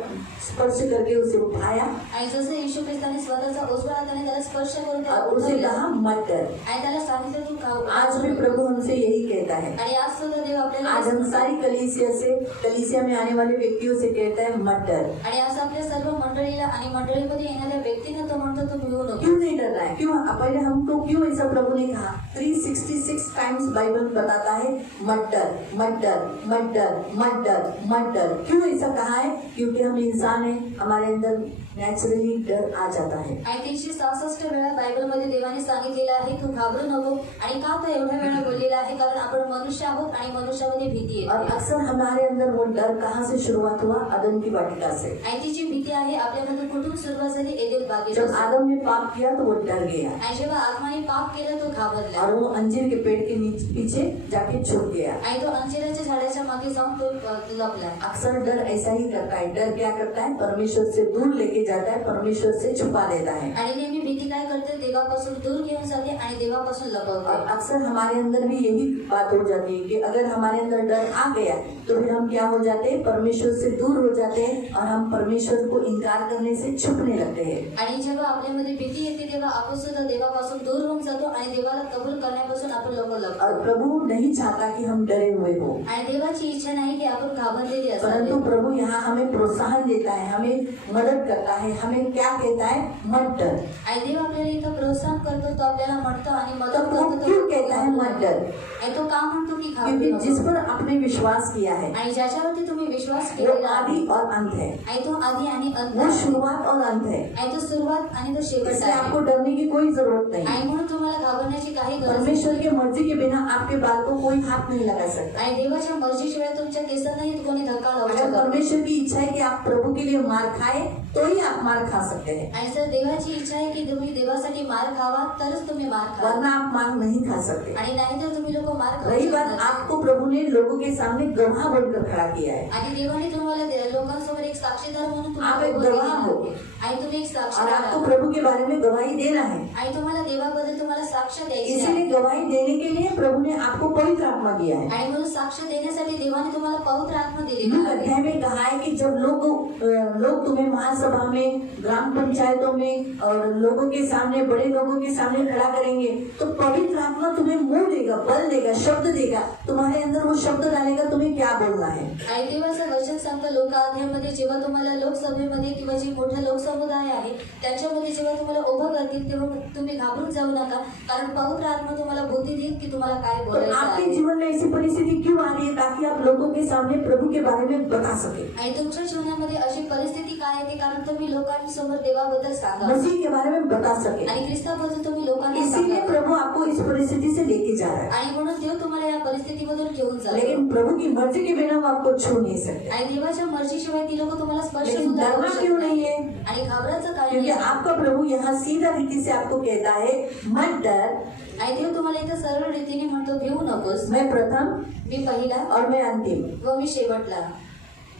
स्पर्श करके उसे उठाया आणि जसं येशू ख्रिस्ताने स्वतःचा उजव्या हाताने त्याला स्पर्श करून त्याला और उसे उठवलं कहा मत डर। आणि त्याला सांगितलं तू खाऊ. आज भी प्रभु हमसे यही कहता है। आणि आज सुद्धा देव आपल्याला आज हम सारी कलीसिया में आने वाले व्यक्तियों से कहता है मत डर। आणि आज आपल्या सर्व मंडळीला आणि मंडळीमध्ये येणाऱ्या व्यक्तींना तो म्हणतो तू भिवू नको. क्यों नहीं डर रहा है? क्यों पहले हमको क्यों ऐसा प्रभु ने कहा? 366 टाइम्स बाइबल बताता है मत डर, मत डर, मत डर, मत डर, मत डर। क्यों ऐसा कहा है? क्योंकि हम इंसान हैं, हमारे अंदर नॅचरली डर आ जाता है। आणि 366 वेळा बायबलमध्ये देवाने सांगितलेलं आहे तू घाबरू नको. आणि का तो एवढ्या वेळा बोललेला आहे? कारण आपण मनुष्य आहोत आणि मनुष्यामध्ये भीती और येते. अक्सर हमारे अंदर वो डर कहाँ से शुरुआत हुआ? आदम की वाटिका से। आणि ती जी भीती आहे आपल्यामध्ये कुठून सुरुवात झाली? एदेन जब बागेपासून. आदम ने पाप किया तो वो डर गया आणि जेव्हा आत्माने पाप केलं तो घाबरला और वो अंजीर के पेड़ के पीछे जाके छुप गया। आणि तो अंजिराच्या झाडाच्या मागे जाऊन तो लपला. अक्सर डर ऐसा ही करता है। डर क्या करता है? परमेश्वर से दूर लेके जाता है, परमेश्वर से छुपा देता है। आणि नेहमी भीती काय करते? देवापासून दूर घेऊन जाते आणि देवापासून और लपवते. अक्सर हमारे अंदर भी यही बात हो जाती है कि अगर हमारे अंदर डर आ गया तो फिर हम क्या हो जाते हैं? परमेश्वर से दूर हो जाते हैं और हम परमेश्वर को इनकार करने से छुपने लगते हैं। आणि जेव्हा आपल्यामध्ये भीती येते तेव्हा आपण सुद्धा देवापासून दूर होऊन जातो आणि देवाला कबूल करण्यापासून आपण लोक लपतो. और प्रभु नहीं चाहता कि हम डरे हुए हो, आणि देवाची इच्छा नाही की आपण घाबरलेली परंतु असावी. प्रभु यहाँ हमें प्रोत्साहन देता है, हमें मदद करता है, हमें क्या कहता है? मत डर। आणि आणि देव आपल्याला इथं प्रोत्साहन करतो, तो आपल्याला म्हणतो आणि मदत तब वो करतो, क्यों कहता है मत डर? आणि तो का म्हणतो की क्योंकि घाबरू जिस नको. पर आपने विश्वास किया है आणि ज्याच्यावरती तुम्ही विश्वास वो केलेला आदि आहे और अंत है, आणि तो आधी आणि अंत वो आहे. शुरुआत और अंत है, आणि तो सुरुवात आणि तो शेवट इसलिए आहे. आपको डरने की कोई जरूरत नहीं. आणि म्हणून तुम्हाला घाबरण्याची काही गरज नाही. परमेश्वर की मर्जी के बिना आपके बाल को कोई हाथ नहीं लगा सकता. आणि देवाच्या मर्जीशिवाय तुमच्या केसांनाही कोणी धक्का लावू अगर शकत नाही. परमेश्वर की इच्छा है कि आप प्रभु के लिए मार खाए तो ही आप मार खा सकते हैं, आणि जर देवाची इच्छा आहे की तुम्ही देवासाठी मार खावा तरच तुम्ही मार खावा, वरना आप मार नहीं खा सकते. आणि नाहीतर तुम्ही लोक मार खाऊ रही शकत बात, नाही. आपको प्रभु ने लोगों के सामने गवाह बनकर खड़ा किया है. आणि देवाने तुम्हाला लोकांसमोर एक साक्षीदार म्हणून आप तुम्हाला एक उभं गवाह केलेलं हो. आहे. आणि तुम्ही एक और साक्षीदार आपको आहात. प्रभु के बारे में गवाही देना है. आणि तुम्हाला देवाबद्दल तुम्हाला साक्ष द्यायची आहे. इसीलिए गवाही देने के लिए प्रभु ने आपको पवित्र आत्मा दिया है. आणि म्हणून साक्ष देण्यासाठी देवाने तुम्हाला पवित्र आत्मा दिलेला लूक आहे. अध्याय में कहा है कि जब लोग तुम्हें महासभा में, ग्राम पंचायतों में और लोगों के सामने, बड़े लोगों के सामने खड़ा करेंगे तो पवित्र आत्मा तुम्हें मुंह देगा, बल देगा, शब्द देगा. तुम्हारे अंदर वो शब्द डालेगा तुम्हें क्या बोलना है. आणि देवाचं वचन सांगतं लोकाध्यायामध्ये, जेव्हा तुम्हाला लोकसभेमध्ये किंवा जे मोठे लोकसमुदाय आहे त्यांच्यामध्ये जेव्हा तुम्हाला उभं करतील तेव्हा तुम्ही घाबरून जाऊ नका, कारण पवित्र आत्मा तुम्हाला बुद्धी देईल की तुम्हाला काय तो बोलायचं आपके आहे. जीवन में ऐसी परिस्थिति क्यों आ रही है? ताकि आप लोगों के सामने प्रभु के बारे में बता सके, आणि तुमच्या जीवनामध्ये अशी परिस्थिती काय येते कारण तुम्ही लोकांसमोर देवाबद्दल सांगा मसीह के बारे में बता सके. आणि ख्रिस्ताबद्दल तुम्ही लोकांना इसीलिए सांगा. प्रभु आपको इस परिस्थिति से लेके जा रहा है. आणि म्हणून देव तुम्हाला या परिस्थितीमधून घेऊन जातो. लेकिन प्रभु की मर्जी के बिना वो आपको छू नहीं सकते. आणि देवाच्या मर्जीशिवाय ती लोक तुम्हाला स्पर्श लेकिन सुद्धा करू डरना शकत क्यों नाही. नहीं है? आणि घाबरायचं काय क्योंकि नाही. आपका प्रभु यहाँ सीधा रीति से आपको कहता है मत डर, आणि देव तुम्हाला इथं सरळ रीतीने म्हणतो भिवू नकोस, मैं प्रथम मी पहिला और मैं अंतिम. व मी शेवटला.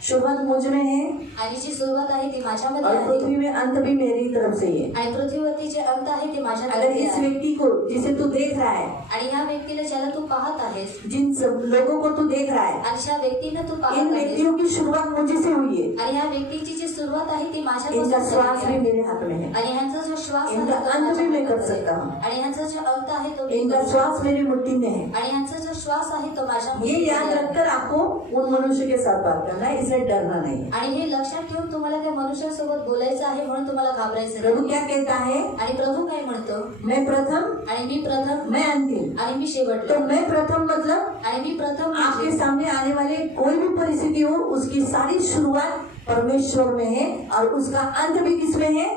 शुरुआत मुझ में है आणि जी सुरुवात आहे ती माझ्यामध्ये और आहे पृथ्वी में अंत भी मेरी तरफ से ही है. आणि पृथ्वीवरती जे अंत आहे ते अगर माझ्याकडे इस आहे. व्यक्ति को जिसे तू देख रहा है, आणि ह्या व्यक्तीला ज्याला तू पाहत आहेस जिन सब लोगों को तू देख रहा है, आणि ज्या व्यक्तीला तू इन पाहत आहेस व्यक्तियों की शुरुआत मुझे से हुई है. आणि ह्या व्यक्तीची जी सुरुवात आहे ती माझ्यापासून इनका श्वास झालेली भी आहे. मेरे हाथ में है. आणि ह्यांचा जो श्वास इनका आहे तो अंत भी मैं कर माझ्या सकता हूँ. आणि ह्यांचा जो अंत आहे तो मी इनका करू शकतो. श्वास मेरी मुट्ठी में है. आणि ह्यांचा जो श्वास आहे तो माझ्या ये मुठीमध्ये याद आहे. रखकर आपको उन मनुष्य के साथ बात करना है, इसलिए डरना नहीं है. आणि हे लक्षात ठेवून तुम्हाला त्या मनुष्यासोबत बोलायचं आहे, म्हणून तुम्हाला घाबरायचं प्रभु नाही. क्या कहता है? आणि प्रभू काय म्हणतो, मैं प्रथम, आणि मी प्रथम मैं अंतिम. आणि मी शेवटला. तो मैं प्रथम मतलब आणि मी प्रथम आपके म्हणजे सामने आने वाले कोई भी परिस्थिति हो उसकी सारी शुरुआत परमेश्वर में है और उसका अंत भी किसमें है.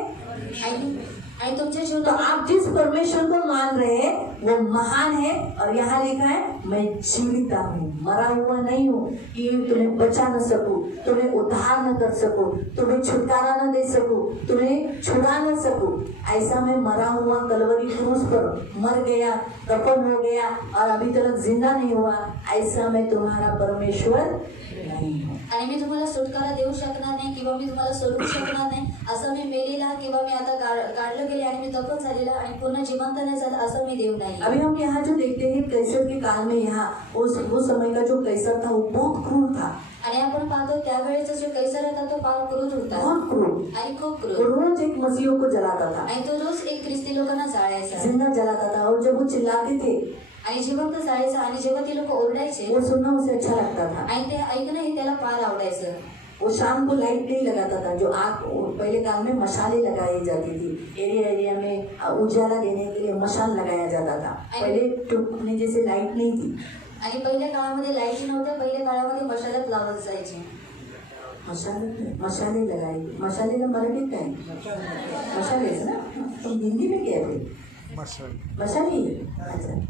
आणि तुमच्या तो जीवनात आप जिस परमेश्वर को मान रहे हैं वो महान है. और यहाँ लिखा है मैं जीविता हूँ, मरा हुआ नहीं हूँ कि तुम्हें बचा न सकूं, तुम्हें उद्धार न कर सकूं, तुम्हें छुटकारा न दे सकूं, तुम्हें छुड़ा न सकूं. ऐसा मैं मरा हुआ कलवरी क्रूस पर मर गया, दफन हो गया और अभी तक जिंदा नहीं हुआ, ऐसा मैं तुम्हारा परमेश्वर नहीं हूँ. आणि मी तुम्हाला सुटकारा देऊ शकणार नाही किंवा मी तुम्हाला सोडवू शकणार नाही. असं मी मेलेला किंवा मी आता काढलं गेले आणि मी दफन झालेला आणि पुन्हा जिवंत नाही झाला असं मी देव नाही. अभी हम यहाँ जो देखते हैं कैसर के काल में, यहाँ वो समय का जो कैसर था वो बहुत क्रूर था. आणि आपण पाहतो त्यावेळेचा जो कैसर होता तो फार क्रूर होता बहुत क्रूर. आणि खूप वो क्रूर. रोज एक मसीहों को जलाता था, आणि तो रोज एक ख्रिस्ती लोकांना जाळायचा जिंदा जलाता था. और जब वो चिल्लाते थे आणि जिवंत जाळायचा. आणि जेव्हा ती लोक ओरडायचे वो सुनना उसे अच्छा लगता था. आणि ते ऐकणं हे त्याला फार आवडायचं. वो शाम को लाइट नहीं लगाता था. जो आग पहले काल में मशाले लगाई जाती थी, एरिया एरिया में उजाला देने के लिए मशाल लगाया जाता था. पहले टुकने जैसे लाइट नहीं थी. आणि पहिल्या काळामध्ये लाईट नव्हत्या. पहिल्या काळामध्ये मशालात लावत जायचे. मशाले लगाए. मशाले का मराठी काय? मशाले ना. तुम हिंदी में क्या थे? मशाले. अच्छा.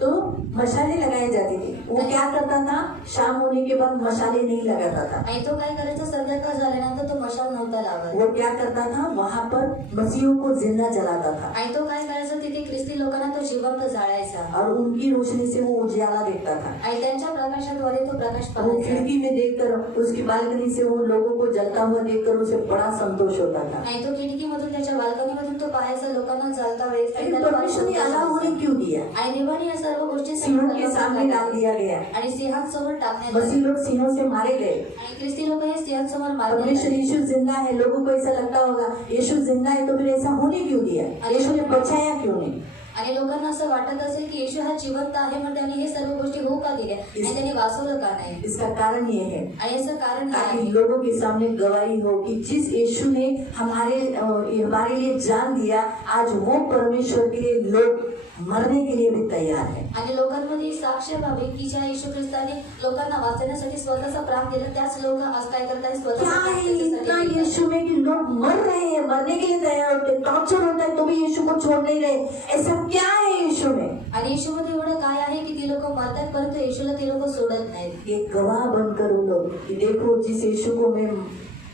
तो मशाले लगाए जाते थे. वो क्या करता था, शाम होने के बाद मशाले नहीं लगाता था. आणि तो काय करायचा, संध्याकाळ झाल्यानंतर तो मशाल नव्हता लावत. वो क्या करता था, वहाँ पर मसीहों को जिंदा जलाता था. आणि तो काय करायचा, तिथे ख्रिस्ती लोकांना तो जिवंत जाळायचा. और उनकी रोशनी से वो उजाला देखता था. आणि त्यांच्या प्रकाशाद्वारे तो प्रकाश वो पाहायचा. खिड़की में देखकर, उसकी बालकनी से वो लोगों को जलता हुआ देखकर उसे बड़ा संतोष होता था. आणि तो खिडकीमधून त्याच्या बाल्कनीमधून तो पाहायचा लोकांना चालता वेळेस. आणि त्याला फार परमेश्वर ने संतोष अलग होने व्हायचा. क्यों दिया? आणि देवाने या सर्व गोष्टी सिंहों के सामने डाल दिया गया. आणि सिंहांसमोर टाकण्यात मसीह आले. लोग सिंहों से मारे गए. आणि ख्रिस्ती लोक हे सिंहांसमोर मारण्यात परमेश्वर आले. यीशु जिंदा है. लोगों को ऐसा लगता होगा यीशु जिंदा है तो फिर ऐसा होने क्यों दिया, यीशु ने बचाया क्यों नहीं. आणि लोकांना असं वाटत असेल की येशू हा जिवंत आहे, मग त्यांनी हे सर्व गोष्टी होऊ का दिल्या आणि त्यांनी वाचवलं का नाही? इसका कारण ये है आणि याचं कारण हे ताकि आहे लोगों के सामने गवाही हो कि जिस यीशु ने हमारे लिए जान दिया, आज वो परमेश्वर के लिए लोग मरने के लिए भी तैयार है। आणि लोकांमध्ये साक्ष व्हावे की ज्या येशू ख्रिस्ताने लोकांना वाचवण्यासाठी स्वतःचा प्राण दिला, त्याच लोक आज काय करतायत? क्या स्वतःचा प्राण है इतना त्याच्यासाठी यीशु में कि लोग मर रहे हैं, मरने के लिए तैयार होते हैं, टॉर्चर होता है तो भी यीशु को छोड़ नहीं रहे। ऐसा क्या है यीशु में? आणि येशूमध्ये एवढं काय आहे की ती लोक मरतात परंतु येशूला ते लोक सोडत नाहीत। एक गवाह बनकर वो लोग कि देखो जिस यीशु को मैं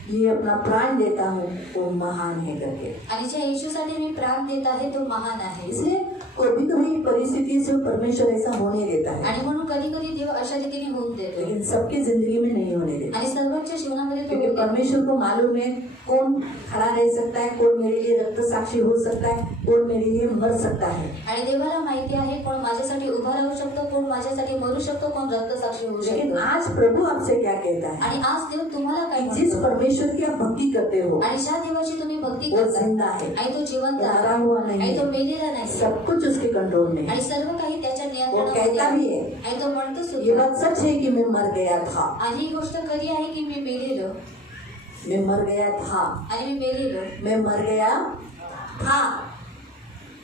ये अपना प्राण देता हूँ वो महान है करके। आणि ज्या येशूसाठी मी प्राण देत आहे तो महान आहे। इसलिए कभी कभी परिस्थिति से परमेश्वर ऐसा होने देता है, आणि म्हणून कधी कधी देव अशा रीतीने होऊन देतो लेकिन सबकी जिंदगी में नहीं होने देता, आणि सर्वांच्या जीवनामध्ये तो क्योंकि होतो। परमेश्वर को मालूम है कौन खड़ा रह सकता है, कौन मेरे लिए रक्त साक्षी हो सकता है, कौन मेरे लिए मर सकता है। आणि देवाला माहिती आहे कोण माझ्यासाठी उभा राहू शकतो, कोण माझ्यासाठी मरू शकतो, कोण रक्तसाक्षी होऊ लेकिन शकतो। आज प्रभु आपसे क्या कहता है आणि आज देव तुम्हाला काय कि जिस म्हणतो? परमेश्वर की आप भक्ति करते हो आणि ज्या देवाची तुम्ही भक्ती वो करता जिंदा है, आणि तो जिवंत वो मरा आहे हुआ नहीं आणि तो है, मेलेला नाही सब कुछ उसके कंट्रोल में है। आणि सर्व काही त्याच्या वो नियंत्रणामध्ये कहता भी आहे है, आणि तो म्हणतो ये सुद्धा। बात सच है कि मैं मर गया था, आणि ही गोष्ट खरी आहे की मी मेलेलो मैं मर गया था, आणि मी मेलेलो मैं मर गया था।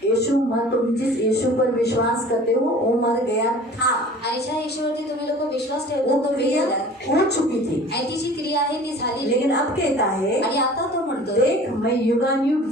यीशु मत तुम जिस यीशु पर विश्वास करते हो वो मर गया था, आणि ज्या येशूवरती तुम्ही लोक विश्वास वो ठेवता तो क्रिया मेलेला हो चुकी थी। आणि ती जी क्रिया आहे ती झाली। लेकिन अब कहता है आणि आता तो म्हणतो देख मैं युगानुयुग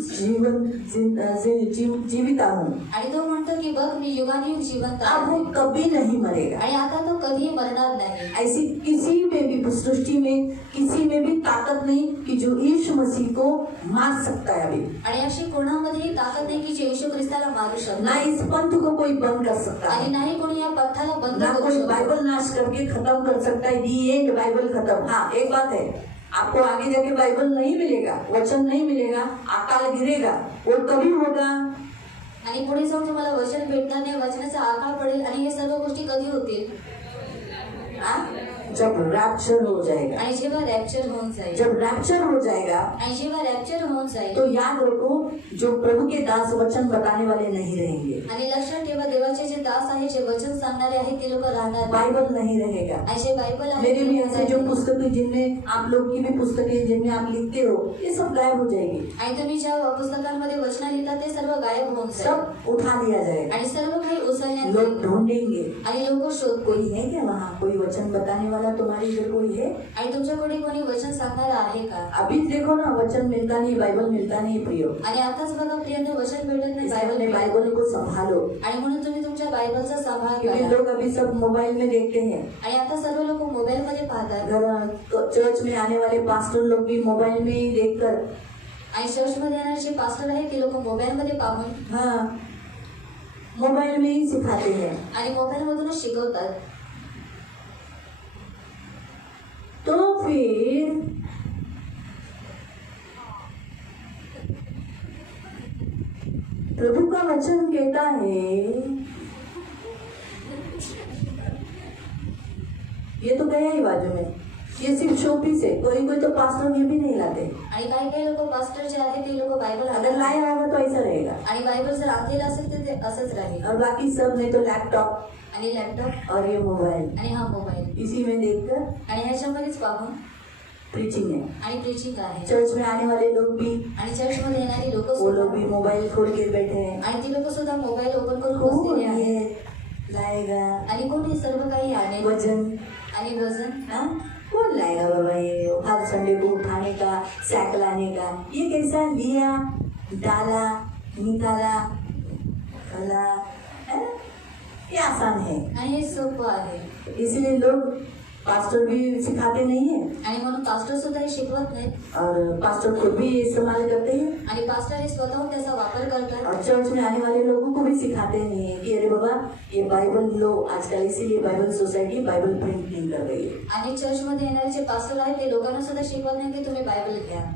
जीविता हूँ, आणि तो म्हणतो की बघ मी युगानुयुग जिवंत अब वो आहे कभी नहीं मरेगा। आणि आता तो कधी मरणार नाही। ऐसी किसी में भी सृष्टि में किसी में भी ताकत नहीं कि जो यीशु मसीह को मार सकता है अभी, आणि अशी कोणामध्येही ताकद नाही की जे येशू ख्रिस्ताला मारू शकतो। ना इस पंथ को कोई बंद कर सकता आणि है, नाही कोणी या पंथाला बंद ना करू कोई शकतो। बाइबल नाश करके खत्म कर सकता है। दी एंड बाइबल खत्म। हाँ एक बात है, आपको आगे जाके बाइबल नहीं मिलेगा, वचन नहीं मिलेगा, अकाल गिरेगा, वो कभी होगा आणि पुढे जाऊन तुम्हाला वचन भेटणार नाही, वचनाचा आकाळ पडेल आणि हे सर्व गोष्टी कधी होतील? जब रैप्चर हो जाएगा। आणि जेव्हा रॅप्चर होऊन जाईल, जब रैप्चर हो जाएगा आणि जेव्हा रॅप्चर होऊन जाईल तो याद रखो जो प्रभु के दास वचन बताने वाले नहीं रहेंगे, आणि लक्षात ठेवा देवाचे जे दास आहे जे वचन सांगणारे आहेत ते लोक राहणार नाही। बाइबल नहीं रहेगा। आणि जे बायबल आहे मेरे ते भी ऐसे जो राहणार नाही। पुस्तकें जिनमें आप लोग की भी पुस्तकें जिनमें आप लिखते हो ये सब गायब हो जाएगी, आणि तुम्ही ज्या पुस्तकांमध्ये वचन लिहिता ते सर्व गायब होऊन जाईल सब उठा लिया जाएगा। आणि सर्व काही उचलण्यात लोग येईल ढूंढेंगे आणि लोक शोध कोई है क्या वहाँ, कोई वचन बताने वाला तुम्हारे इधर कोई है? आणि तुमच्याकडे कोणी वचन सांगणारा आहे का? अभी देखो ना वचन मिलता नहीं, बाइबल मिलता नहीं प्रियो, आणि आताच बघा प्रियांनो वचन भेटत नाही, इसलिए बायबल बाइबल को संभालो, आणि म्हणून तुम्ही तुमच्या बायबलचा सांभाळ क्योंकि करा। लोग अभी सब मोबाइल में देखते हैं। आणि आता सर्व लोक मोबाईल मध्ये पाहतात घर चर्च में आने वाले पास्टर लोग भी मोबाइल में ही देखकर, आणि चर्च मध्ये येणारे जे पास्टर आहेत ते लोक मोबाईल मध्ये पाहून हाँ मोबाइल में ही सिखाते हैं। आणि मोबाईल मधूनच शिकवतात। तो फिर प्रभु का वचन कहता है, ये तो गया ही बाजू में, ये सिर्फ शोपीस है। कोई कोई तो पास्टर ये भी नहीं लाते, आणि काही काही लोक पास्टर जे आहेत ते लोक बायबल अगर लाया होगा तो ऐसा रहेगा, आणि बायबल जर आणलेलं असेल तर ते असंच राहील। और बाकी सब नहीं तो लैपटॉप आणि लॅपटॉप और ये मोबाइल, आणि हा मोबाईल इसी में देखकर आणि ह्याच्यामध्येच पाहून प्रीचिंग है। आणि प्रीचिंग आहे। चर्च में आने वाले लोग भी, आणि चर्च मध्ये येणारी लोक वो लोग भी मोबाइल खोल के बैठे हैं, आणि ती लोक सुद्धा मोबाईल ओपन करून कौन बसलेले आहेत ये लाएगा आणि कोण हे सर्व काही आणेल वजन? आणि वजन हाँ? कौन लाएगा बाबा ये हर संडे को उठाने का, सैक लाने का? ये कैसा लिया, डाला, निकाला, खला, है? ये आसान है। आणि हे सोपं आहे। इसलिए लोग पास्टर भी सिखाते नहीं है आणि म्हणून पास्टर सुद्धा हे शिकवत नाहीत और पास्टर खुद भी इस्तेमाल करते हैं आणि पास्टर हे स्वतःहून त्याचा वापर करतात और चर्च में आने वाले लोगों को भी सिखाते नहीं है कि अरे बाबा ये बाइबल लो आजकल, इसीलिए बाइबल सोसाइटी बाइबल प्रिंट नहीं कर रही है। आणि चर्च मध्ये येणारे जे पास्टर आहेत ते लोकांना सुद्धा शिकवत नाही की तुम्ही बायबल घ्या।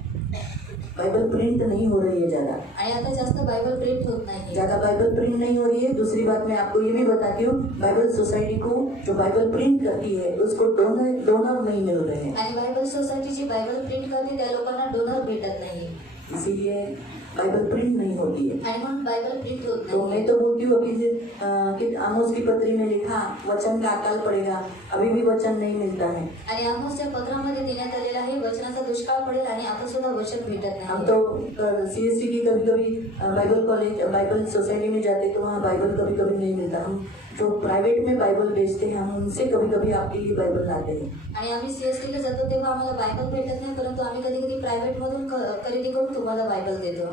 बाइबल प्रिंट नहीं हो रही है ज्यादा, आणि आता जास्त बायबल प्रिंट होत नाही। ज्यादा बाइबल प्रिंट नहीं हो रही है। दूसरी बात मैं आपको ये भी बताती हूँ, बाइबल सोसाइटी को जो बाइबल प्रिंट करती है उसको डोनर नहीं मिल रहे हैं, आणि बायबल सोसायटी जी बायबल प्रिंट करते त्या लोकांना डोनर भेटत नाही। इसीलिए बाइबल प्रिंट नहीं होती है। आणि म्हणून बायबल प्रिंट होत तो नाही मैं तो बोलती हूँ अभी कि आमोस की पत्री में लिखा वचन का अकाल पड़ेगा, अभी भी वचन नहीं मिलता है। आणि आमोसच्या पत्रामध्ये देण्यात आलेला आहे वचनाचा दुष्काळ पडेल आणि आता सुद्धा वचन भेटत हम नाही। तो CSC की कभी कभी बाइबल कॉलेज बाइबल सोसाइटी में जाते तो वहाँ बाइबल कभी कभी नहीं मिलता। हम जो प्राइवेट में बाइबल बेचते हैं हम उनसे कभी कभी आपके लिए बाइबल लाते हैं। आणि आम्ही CST ला जातो तेव्हा आम्हाला बायबल भेटत नाही, परंतु आम्ही कधी कधी प्रायव्हेट मधून खरेदी करून तुम्हाला बायबल देतो।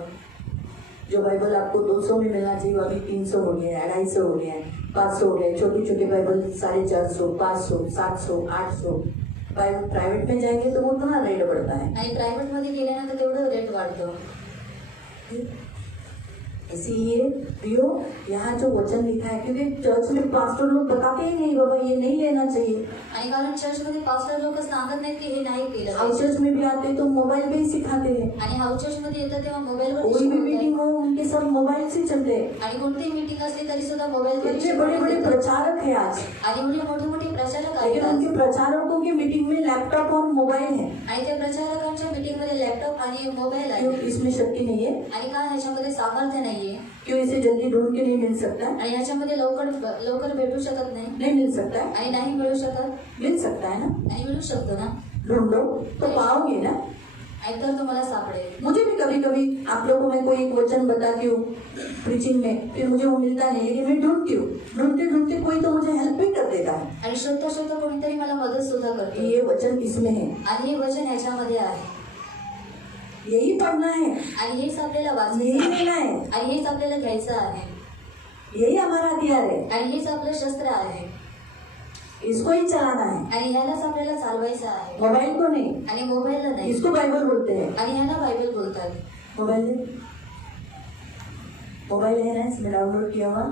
जो बाइबल आपको 200 में मिलना चाहिए वो अभी 300 हो गया है, 250 हो गया है, 500 हो गया है। छोटी छोटी बाइबल 450, 500, 700, 800। प्राइवेट में जाएंगे तो वो उतना रेट बढ़ता है। आणि प्रायव्हेट मध्ये गेल्यानंतर तेवढं रेट वाढतो। इसीलिए प्रियो यहाँ जो वचन लिखा है, क्योंकि चर्च में पास्टर लोग बताते ही नहीं बाबा ये नहीं लेना चाहिए। आणि कारण चर्च मध्ये पास्टर लोक सांगत नाहीत की हे नाही केलं हाउस पाहिजे। चर्च में भी आते तो मोबाइल पे ही सिखाते हैं। आणि हाऊस चर्च मध्ये येतात तेव्हा मोबाईलवर कोई भी मीटिंग हो उनके सब मोबाइल से चलते हैं। आणि कोणतीही मीटिंग असली तरी सुद्धा मोबाईलवर इतने बड़े बड़े प्रचारक हैं आज, आणि एवढे मोठे मोठे प्रचारक लेकिन आहेत उनके प्रचारकों की मीटिंग में लैपटॉप और मोबाइल है। आणि त्या प्रचारकांच्या मीटिंग मध्ये लॅपटॉप आणि मोबाईल क्यों आहे इसमें शक्ति नहीं है? आणि का ह्याच्यामध्ये सामर्थ्य नाहीये क्यों इसे जल्दी ढूंढ के नहीं मिल सकता? आणि ह्याच्यामध्ये लवकर भेटू शकत नाही नहीं मिल सकता है? आणि नाही मिळू शकत मिल सकता है ना? आणि मिळू शकतो ना, ढूंढो तो पाओगे ना। ऐकतर तुम्हाला सापडेल। मुझे भी कभी कभी आप लोगों को मैं कोई एक वचन बताती हूँ प्रीचिंग में, फिर मुझे वो मिलता नहीं, लेकिन मैं ढूंढती हूँ। ढूंढते ढूंढते कोई तो मुझे हेल्प भी कर देता है आणि शोधता शोधता कोणीतरी मला मदत सुद्धा कि करतो ये वचन इसमें है, आणि हे वचन ह्याच्यामध्ये आहे यही पढ़ना है, आणि हेच आपल्याला यही वाचायचं लेना है, आणि हेच आपल्याला घ्यायचं आहे यही हमारा हथियार है, आणि हेच आपलं शस्त्र आहे इसको ही चलाना है, आणि ह्यालाच आपल्याला चालवायचं आहे मोबाइल को नहीं। आणि मोबाईलला नाही इसको बाइबल बोलते हैं। आणि ह्याला बायबल बोलतात। मोबाइल है? मोबाइल है ना, इसमें डाउनलोड किया हुआ,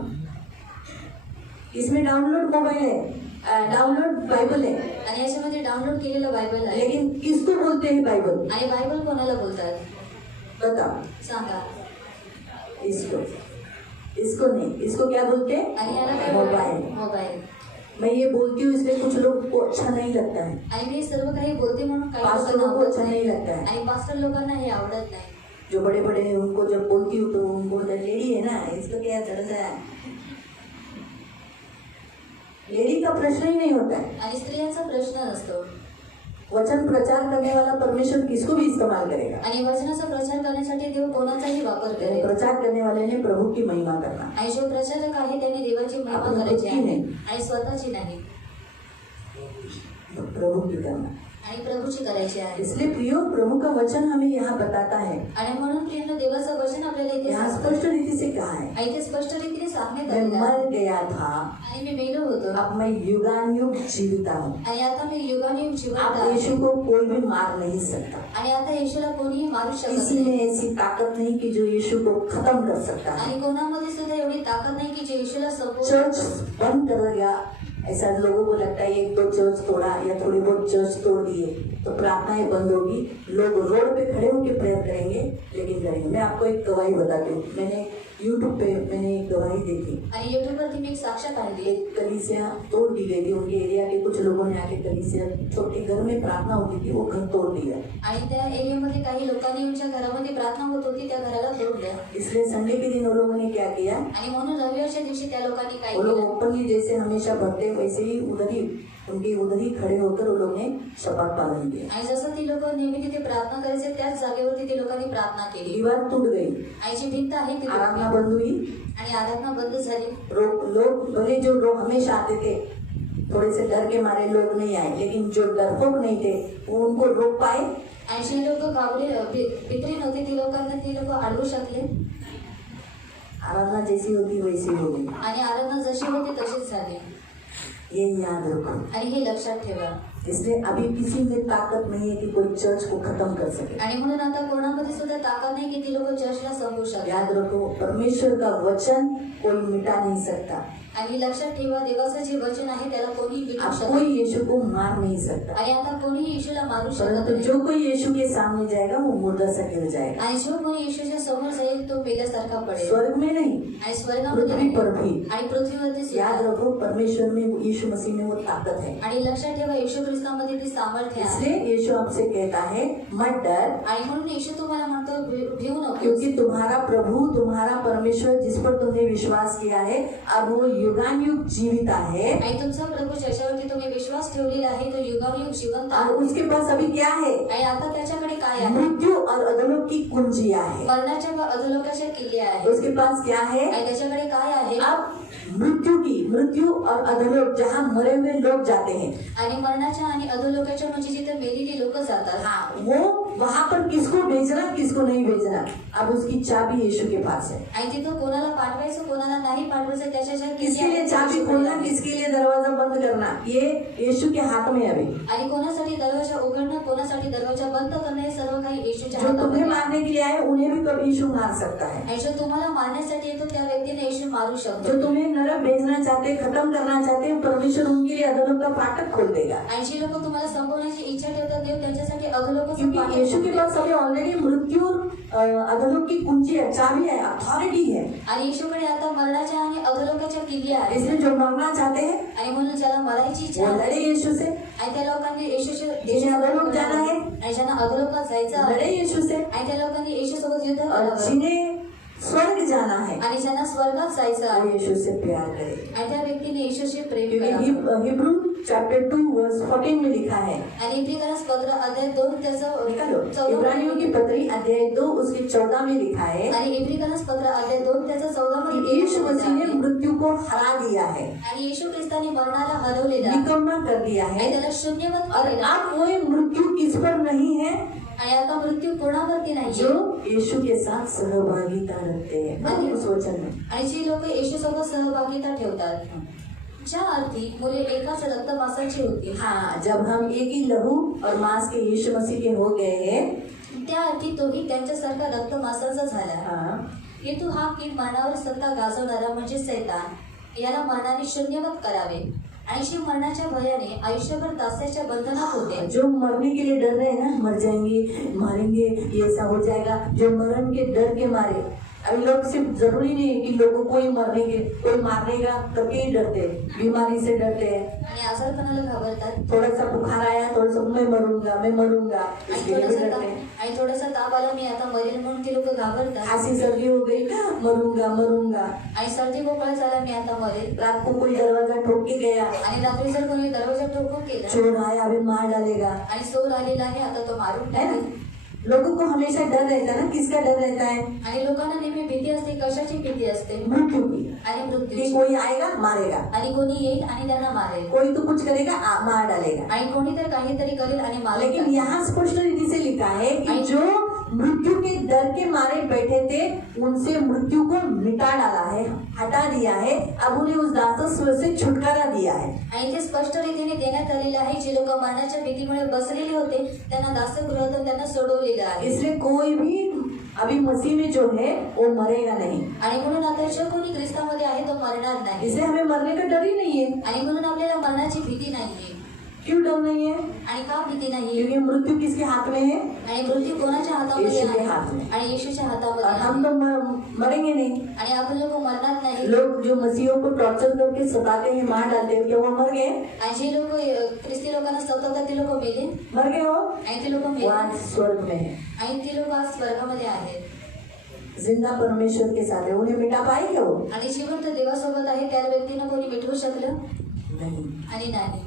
इसमें डाउनलोड मोबाइल है, डाउनलोड बाइबल है, आणि याच्यामध्ये डाउनलोड केलेलं बायबल आहे लेकिन किसको बोलते हैं बाइबल? आणि बायबल कोणाला बोलतात बताओ। सांगा। इसको इसको नहीं, इसको क्या बोलते हैं? आणि याला काय मोबाइल। बोलतात? मोबाईल। मैं ये बोलती हूँ इसलिए कुछ लोग को अच्छा नहीं लगता है, आणि मी सर्व काही बोलते म्हणून काही पास्टर लोकांना को आवडत अच्छा नहीं लगता है। आणि पास्टर लोकांना हे आवडत नाही। जो बड़े बड़े हैं उनको जब बोलती हूँ तो उनको लेडी है ना, इसको क्या दर्द है? लेडी का प्रश्न ही नहीं होता है। आणि स्त्रियांचा प्रश्न नसतो वचन प्रचार करने वाला परमेश्वर किसको भी इस्तेमाल करेगा। आणि वचनाचा प्रचार करण्यासाठी देव कोणाचाही वापर यानी करेल प्रचार करने वाले ने प्रभु की महिमा करना, आणि जो प्रचारक आहे त्याने देवाची महिमा आपण करायची स्वतःची आहे नाही. आणि स्वतःची नाही प्रभु की करना। आणि प्रभूची करायची आहे। इसलिए प्रियो प्रभु का वचन हमें यहाँ बताता है, आणि म्हणून प्रिय देवाचं वचन आपल्याला इथे यहाँ सांगतं. स्पष्ट रीति से कहा है, आणि ते स्पष्ट रीतीने सांगण्यात मैं आलेलं आहे. मर गया था, आणि मी मेलो होतो अब मैं युगानुयुग जीविता हूँ। आणि आता मी युगानुयुग जिवंत आप आहे यीशु को कोई भी मार नहीं सकता। आणि आता येशूला कोणीही मारू शकत किसी नाही में ऐसी ताकत नहीं कि जो यीशु को खत्म कर सकता है। आणि कोणामध्ये सुद्धा एवढी ताकद नाही की जे येशूला संपवू चर्च बंद कर दिया, ऐसा लोगों को लगता है एक दो चर्च तोड़ा या थोड़ी बहुत चर्च तोड़ दिए तो प्रार्थनाएं बंद होगी, लोग रोड पे खड़े होकर प्रेयर करेंगे, लेकिन करेंगे। मैं आपको एक गवाही बताती हूँ, मैंने यूट्यूब पे एक गवाही देखी। आणि युट्यूब वरती मी एक साक्ष्य पाहिली। एक कलीसिया तोड़ दी गई थी, उनके एरिया के कुछ लोगों ने आके कलीसिया छोटे घर में प्रार्थना होती थी वो घर तोड़ दिया। आणि त्या एरियामध्ये काही लोकांनी ज्या घरामध्ये प्रार्थना होत होती त्या घराला तोडल्या इसलिए संडे के दिन उन लोगों ने क्या किया, आणि म्हणून रविवारच्या दिवशी त्या लोकांनी काय वो लोग केलं, ओपनली जैसे हमेशा भरते वैसे ही उधर ही खड़े होकर वो लोग ने शपथ पालन किया। आणि जसं ती लोक नेहमी तिथे प्रार्थना करायचे त्याच जागेवरती ते लोकांनी प्रार्थना केली। दीवार टूट गई, आणि जी भिंत आहे ती आराधना तुटली बंद हुई। आणि आराधना बंद झाली। लोग भले जो लोग हमेशा आते थे, थोड़े से डर के मारे लोग नहीं आए, लेकिन जो डरपोक नहीं थे वो उनको रोक पाए। आणि जे लोक भीतरी नव्हते ती लोक अडवू शकले आराधना जैसी होती वैसी हो गई। आणि आराधना जशी होती तशीच झाली। ये याद रखो। आणि हे लक्षात ठेवा। इसलिए अभी किसी में ताकत नहीं है कि कोई चर्च को खत्म कर सके। आणि म्हणून आता कोणामध्ये सुद्धा ताकद नाही की ती लोक चर्चला संपवू शकतात। याद रखो, परमेश्वर का वचन कोई मिटा नहीं सकता। आणि लक्षात ठेवा, देवाचं जे वचन आहे त्याला कोणी मिटू अब शकत कोई नाही। यीशु को मार नहीं सकता, आणि आता कोणी येशूला मारू शकत परंतु नाही। जो कोई यीशु के सामने जाएगा वो मुर्दा सा गिर जाएगा। आणि जो कोणी येशूच्या समोर जाईल तो मेल्यासारखा पडेल। स्वर्ग में नहीं, आणि स्वर्गामध्ये पृथ्वी पर भी। आणि पृथ्वीवरती याद सुद्धा। रखो, परमेश्वर में यीशु मसीह में वो ताकत है। आणि लक्षात ठेवा, येशू ख्रिस्तामध्ये ती सामर्थ्य आहे इसलिए यीशु आपसे कहता है मत डर, आणि म्हणून येशू तुम्हाला म्हणतो भिवू नको क्योंकि तुम्हारा प्रभु तुम्हारा परमेश्वर जिस पर तुमने विश्वास किया है अब वो युगानुयुग जीवित है आणि तुमचा प्रभू ज्याच्यावरती तुम्ही विश्वास ठेवलेला आहे तो युगानुयुग जिवंत और आहे उसके पास अभी क्या है? आणि आता त्याच्याकडे काय आहे मृत्यु और अधोलोक की कुंजियां है। मरणाच्या व अधोलोकाच्या किल्ले आहे उसके पास क्या है? आणि त्याच्याकडे काय आहे अब मृत्यु और अधोलोक जहाँ मरे हुए लोग जाते हैं, आणि मरणाच्या आणि अधोलोकाच्या म्हणजे जिथे मेलेली लोक जातात हाँ वो वहाँ पर किसको भेजना किसको नहीं भेजना, अब उसकी चाबी यीशु के पास है। आणि तिथं कोणाला पाठवायचं कोणाला नाही पाठवायचं त्याच्या ज्या किसके किल्ले लिए आहेत, चाबी खोलना किसके लिए दरवाजा बंद करना, ये यीशु के हाथ में है अभी। आणि कोणासाठी दरवाजा उघडणं कोणासाठी दरवाजा बंद करणं हे सर्व काही येशूच्या जो तुम्हें हातामध्ये आहे. मारने के लिए आए उन्हें भी कभी यीशु मार सकता है। आणि जो तुम्हाला मारण्यासाठी येतो त्या व्यक्तीने येशू मारू शकतो जो तुम्हें नरक भेजना चाहते खत्म करना चाहते परमेश्वर उनके लिए अधोलोक का फाटक खोल देगा, आणि जी लोक तुम्हाला संपवण्याची इच्छा ठेवतात देव त्यांच्यासाठी अधोलोकाचं क्योंकि फाटक यीशु के खोलेल. पास अभी ऑलरेडी मृत्यु अधोलोक की कुंजी है, चाबी है, अथॉरिटी है। आणि येशूकडे आता मरणाच्या आणि अधोलोकाच्या किल्ली आहे इसलिए जो मरना चाहते हैं आणि म्हणून ज्याला मरायची इच्छा वो आहे लड़े यीशु से, आणि त्या लोकांनी जिन्हें अधोलोक जाना है आणि ज्यांना अधोलोकात जायचं आहे लड़े यीशु से, आणि त्या लोकांनी येशू सोबत युद्ध और करावं जिन्हें स्वर्ग जाना है आणि ज्यांना स्वर्गात जायचं वो आहे यीशु से प्यार करे। आणि त्या व्यक्तीने येशूशी प्रेम क्योंकि करावं हिब्रू चैप्टर 2 वर्स 14 में लिखा है, आणि इब्रिकरास पत्र अध्याय 2 त्याचं निकालो 14 इब्रानियों की पत्री अध्याय 2 उसके 14 में लिखा है आणि इब्रिकरास पत्र अध्याय 2 त्याचं 14 कि मध्ये यीशु मसीह ने मृत्यु को हरा दिया है, आणि येशू ख्रिस्ताने मरणाला हरवलेला आहे निकम्मा कर दिया आणि है, त्याला शून्यवत और केलेला आहे. अब वो मृत्यु किस पर नहीं है? आणि आता मृत्यू कोणावरती नाही जो यीशु के साथ सहभागिता रखते हैं। आणि- उस वचन में आणि जी लोक येशू सोबत सहभागिता ठेवतात ज्या अर्थी मुले एकाच रक्तमासाची होती हाँ, जब हम एक ही लहू और मांस के यीशु मसीह के हो गए हैं, त्या अर्थी तोही त्यांच्यासारखा रक्तमासाचा झाला हाँ, हेतू हा की मरणावर सत्ता गाजवणारा म्हणजे सैतान याला मरणाने शून्यवत करावे आणि जी मरणाच्या भयाने आयुष्यभर दास्याच्या बंधनात होते जो मरने के लिए डर रहे हैं ना, मर जाएंगे मारेंगे ये ऐसा हो जाएगा, जो मरण के डर के मारे, अभी लोग सिर्फ जरूरी नहीं है कि लोगों को ही मरने के कोई मारनेगा करके ही डरते हैं, बीमारी से डरते हैं, आणि आजारपणाला घाबरतात थोड़ा सा बुखार आया थोड़ा सा मैं मरूंगा आणि इसके लिए भी थोडासा डरते हैं, थोडासा ताप आला मी आता मरेल म्हणून ते लोक घाबरतात खांसी सर्दी हो गई मरूंगा, आणि सर्दी खोकळा झाला मी आता मरेल रात को कोई दरवाजा ठोक के गया, आणि रात्री जर कोणी दरवाजा ठोकून केला चोर आया अभी मार डालेगा, आणि चोर आलेला आहे आता तो मारून है ना? टाकेल लोगों को हमेशा डर रहता है ना, किसका डर रहता है? आणि लोकांना नेहमी भीती असते कशाची भीती असते मृत्यू की, आणि कि मृत्यूची कोई आएगा मारेगा, आणि कोणी येईल आणि त्यांना मारेल कोई तो कुछ करेगा मार डालेगा। आणि कोणी तर काहीतरी करेल आणि मारेल लेकिन यहाँ स्पष्ट रीति से लिखा है कि जो मृत्यू के डर के मारे बैठे थे उनसे मृत्यू को मिटा डाला है, हटा दिया है, अब उन्हें उस दासत्व से छुटकारा दिया है। आणि ते स्पष्ट रीतीने देण्यात आलेले आहे जे लोक मरणाच्या भीतीमुळे बसलेले होते त्यांना दासगृहातून त्यांना सोडवलेलं आहे इसलिए कोई भी अभी मसीह में जो है वो मरेगा नहीं, आणि म्हणून आता जो कोणी ख्रिस्तामध्ये आहे तो मरणार नाही इसलिए हमें मरने का डर ही नहीं है। आणि म्हणून आपल्याला मरणाची भीती नाहीये क्यों डर नहीं है? आणि का भीती नाहीये क्योंकि मृत्यु किसके हाथ में है? आणि मृत्यू कोणाच्या हातामध्ये येशूच्या आहे हातामध्ये. आणि येशूच्या और हातामध्ये हम आहे. तो मरेंगे नहीं। आणि आपण लोक मरणार नाही लोग जो मसीहों को टॉर्चर करके सताते हैं मार डालते हैं, क्या वो मर गए? आणि जे लोक ख्रिस्ती लोकांना सतवतात ते लोक मेले मर गए हो? आणि ते लोक वो मेले आज स्वर्ग में है, आणि ते लोक आज स्वर्गामध्ये आहेत जिंदा परमेश्वर के साथ है। उन्हें मिटा पाएंगे वो? आणि जिवंत देवासोबत आहे त्या व्यक्तीनं कोणी मिटवू शकलं नहीं। आणि नाही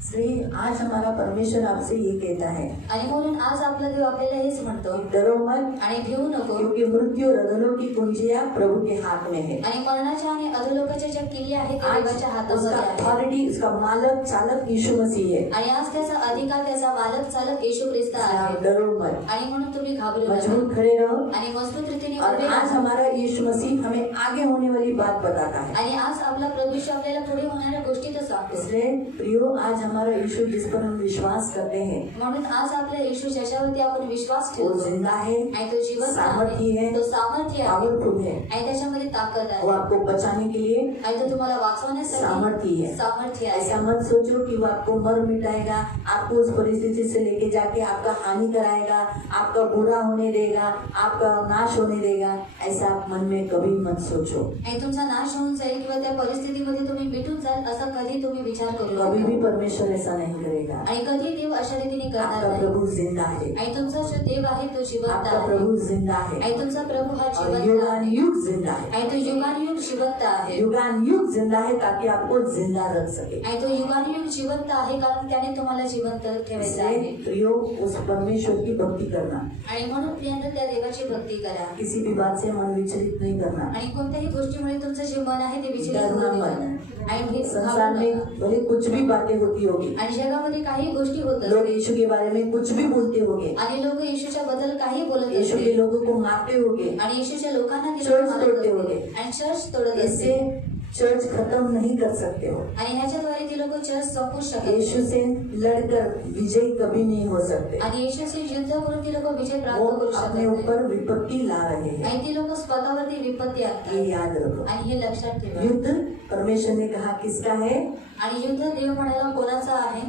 इसलिए आज हमारा परमेश्वर आपसे ये कहता है, आणि म्हणून आज आपला देव आपल्याला हेच म्हणतो डरो मत, आणि भिवू नको क्योंकि मृत्यु और अधोलोक की कुंजियां प्रभु के हाथ में है। आणि मरणाच्या आणि अधोलोकाच्या ज्या किल्ल्या आहेत त्या आज देवाच्या उसका हातामध्ये आहे अथॉरिटी, उसका मालक चालक यीशु मसीह है। आणि आज त्याचा अधिकार त्याचा मालक चालक येशू ख्रिस्त आप आहे डरो मत, आणि म्हणून तुम्ही घाबरू नका मजबूत खड़े रहो। आणि मजबूत रीतीने और उभे आज राहा. हमारा यीशु मसीह हमें आगे होने वाली बात बताता है। आणि आज आपला प्रभू येशू आपल्याला पुढे होणाऱ्या गोष्टी तर सांगतो इसलिए प्रियो, आज हमारा यीशु जिस पर हम विश्वास करते हैं म्हणून आज आपला येशू ज्याच्यावरती आपण विश्वास वो ठेवतो जिंदा है, आणि तो जिवंत सामर्थी है, तो सामर्थ्य आहे पावरफुल है, आणि त्याच्यामध्ये ताकद वो आहे आपको बचाने के लिए आणि तो तुम्हाला वाचवण्यासाठी सामर्थी है। सामर्थ्य आहे ऐसा मत सोचो कि वो आपको मर मिटाएगा, आपको उस परिस्थिति से लेके जाके आपका हानि कराएगा, आपका बुरा होने देगा, आपका नाश होने देगा। ऐसा आप मन में कभी मत सोचो। आणि तुमचा नाश होऊन जाईल किंवा त्या परिस्थितीमध्ये तुम्ही मिटून जाल असा कधी तुम्ही विचार करू कभी नका भी परमेश्वर परमेश्वर ऐसा नहीं करेगा। आणि कधी देव अशा रीतीने करणार आपका नाही। प्रभु जिंदा है, आणि तुमचा जो देव आहे तो जिवंत आपका आहे। प्रभु जिंदा है आणि तुमचा प्रभु हा और जिवंत युगान आहे युग जिंदा है। आणि तो युगानुयुग जिवंत आहे युगान युग जिंदा है ताकि आपको जिंदा रख सके। आणि तो युगानुयुग जिवंत आहे कारण त्याने तुम्हाला जिवंत ठेवायचं आहे। इसलिए प्रियो उस परमेश्वर की भक्ति करना, आणि म्हणून प्रियांनो त्या देवाची भक्ती करा किसी भी बात से मन विचलित नहीं करना। आणि कोणत्याही गोष्टीमुळे तुमचं जे मन आहे ते विचलित डरना होऊ मत। देऊ नका। आणि हे संसार घाबरू में नका। भले कुछ भी बातें होती होगी, आणि जगामध्ये काही गोष्टी होत लोग असतील यीशु के बारे में कुछ भी बोलते होंगे, आणि लोक येशूच्या बद्दल काही बोलत यीशु के असतील लोगों को मारते होंगे, आणि येशूच्या लोकांना ते चर्च लोक मारत तोडते असतील होते। आणि चर्च तोडत इससे असतील चर्च खत्म नहीं कर सकते हो। आणि ह्याच्याद्वारे ते लोक चर्च संपू शकत यीशु नाही। से लड़कर विजय कभी नहीं हो सकते। आणि येशूचे युद्ध करून ते लोक विजय वो प्राप्त करू शकत अपने नाही ऊपर विपत्ति ला रहे हैं, आणि ते लोक स्वतःवरती विपत्ती ये आणतात याद रखो। आणि हे लक्षात ठेवा। युद्ध परमेश्वर ने कहा किसका है? आणि युद्ध देव म्हणाला कोणाचा आहे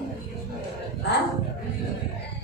हाँ?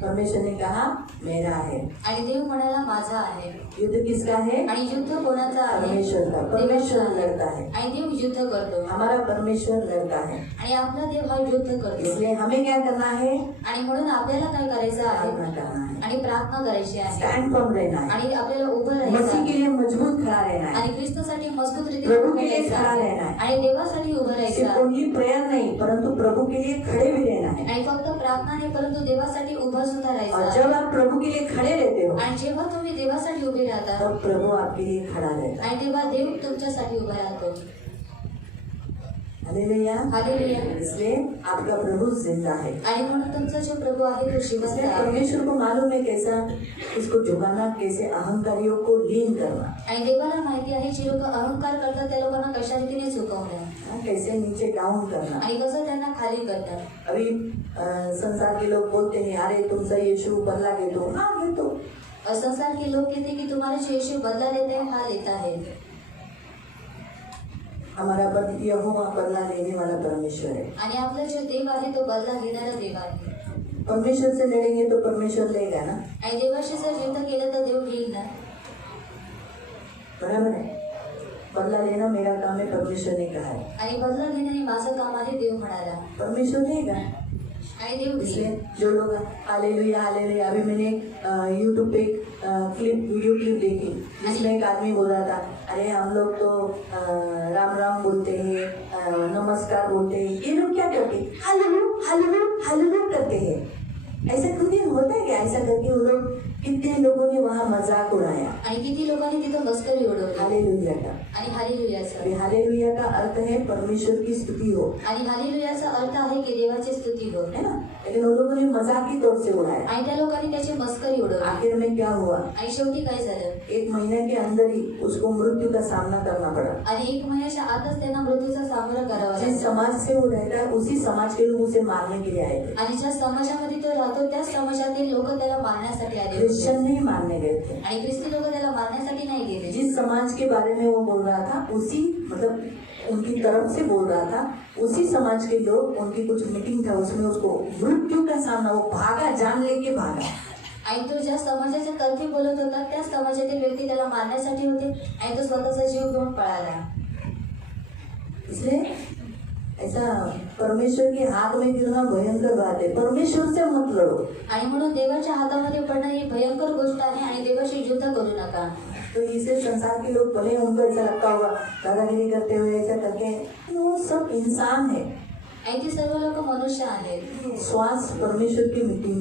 परमेश्वर ने कहा मेरा है। आणि देव म्हणाला माझा आहे। युद्ध किसका है? आणि युद्ध कोणाचा आहे परमेश्वर का। परमेश्वर देवाचा आहे। लड़ता है, आणि देव युद्ध करतो हमारा परमेश्वर लड़ता है। आणि आपला देव हा युद्ध करतो इसलिए हमें क्या करना है? आणि म्हणून आपल्याला काय करायचं आहे प्रार्थना करना है, आणि प्रार्थना करायची आहे स्टैंड फर्म रहना है, आणि आपल्याला उभं राहायचं मसीह के आहे लिए मजबूत खड़ा रहना है, आणि ख्रिस्तासाठी मजबूत रीतीने प्रभु उभं के लिए राहायचं खड़ा आहे रहना है। आणि देवासाठी उभं राहायचं सिर्फ आहे ओनली प्रेयर नहीं परंतु प्रभु के लिए खड़े भी रहना है। आणि फक्त प्रार्थना नाही परंतु देवासाठी उभं सुद्धा राहायचं और आहे जब आप प्रभु के लिए खड़े रहते हो आणि जेव्हा तुम्ही देवासाठी उभे राहता तब प्रभु आपके लिए खड़ा रहता है। आणि तेव्हा देव तुमच्यासाठी उभा राहतो हालेलुया। हालेलुया। इसलिए आपका प्रभु जिंदा है। आणि म्हणून तुमचा जो प्रभु आहे तो जिवंत इसलिए आहे परमेश्वर को मालूम है कैसा उसको झुकाना, कैसे अहंकारियों को लीन करना, आणि देवाला माहिती आहे जे लोक अहंकार करतात त्या लोकांना कशा रीतीने झुकवणं हाँ, कैसे नीचे डाउन करना। आणि कसं त्यांना खाली करतात। अभी संसार के लोग बोलते हैं अरे तुमचा यीशु बदला घेतो, हाँ घेतो। संसार के लोग कहते हैं कि तुम्हारे जो यीशु बदला लेते हैं हाँ लेता है। हमारा यहोवा बदला लेने वाला परमेश्वर है। आणि आपला जो देव आहे तो बदला घेणारा देव आहे परमेश्वर से लड़ेंगे तो परमेश्वर लेगा ना, आणि देवाशी जर युद्ध केलं तर देव घेईल ना। बराबर है। बदला लेना मेरा काम है, परमेश्वर ने कहा है, आणि बदला घेणं हे माझं काम आहे देव म्हणाला परमेश्वर लेगा। आणि देव इसलिए घेईल। जो लोग हालेलुया हालेलुया, अभी मैंने यूट्यूब पे वीडियो क्लिप देखी जिसमें एक आदमी बोल रहा था अरे हम लोग तो राम राम बोलते हैं, नमस्कार बोलते हैं, ये लोग क्या करते हैं? हालेलुया हालेलुया हालेलुया करते हैं। ऐसा खुद होता है क्या? ऐसा करके वो लोग कितने लोगों ने वहाँ मजाक उड़ाया आणि किती लोकांनी तिथं मस्करी उडवली हालेलुया का। आणि हालेलुयाचा अभी हालेलुया का अर्थ है परमेश्वर की स्तुति हो, आणि हालेलुयाचा अर्थ आहे की देवाची स्तुती हो। है ना? लेकिन उन लोगों ने मजाकी तौर से उड़ाया। आणि त्या लोकांनी त्याची मस्करी उडवली आखिर में क्या हुआ? आणि शेवटी काय झालं? 1 महीने के अंदर ही उसको मृत्यु का सामना करना पड़ा। आणि 1 महिन्याच्या आतच त्यांना मृत्यूचा सामना करावा जिस लागला। समाज से वो रहता है उसी समाज के लोग उसे मारने के लिए आए थे। आणि ज्या समाजामध्ये तो राहतो त्याच समाजातील लोक त्याला मारण्यासाठी आले होते क्रिश्चियन नहीं मारने गए थे। आणि ख्रिस्ती लोक त्याला मारण्यासाठी नाही गेले। जिस समाज के बारे में वो बोल रहा था उसी मतलब उनकी तरफ से बोल रहा था, उसी समाज के लोग, उनकी कुछ मीटिंग था उसमें उसको मृत्यु का सामना, वो भागा, जान लेके भागा। आणि तो ज्या समाजाच्या तर्फे बोलत होता त्या समाजातील व्यक्ती त्याला मारण्यासाठी होते आणि तो स्वतःचा जीव घेऊन पळाला। इसलिए ऐसा परमेश्वर के हाथ में गिरना भयंकर बात है। परमेश्वर से मत लड़ो। आणि म्हणून देवाच्या हातामध्ये पडणं ही भयंकर गोष्ट आहे आणि देवाशी युद्ध करू नका। तो इसे संसार के लोग भले उनको ऐसा लगता होगा दादागिरी करते हुए ऐसा करके, वो सब इंसान है। आणि ती सर्व लोक मनुष्य आहेत। श्वास परमेश्वर की मुट्ठी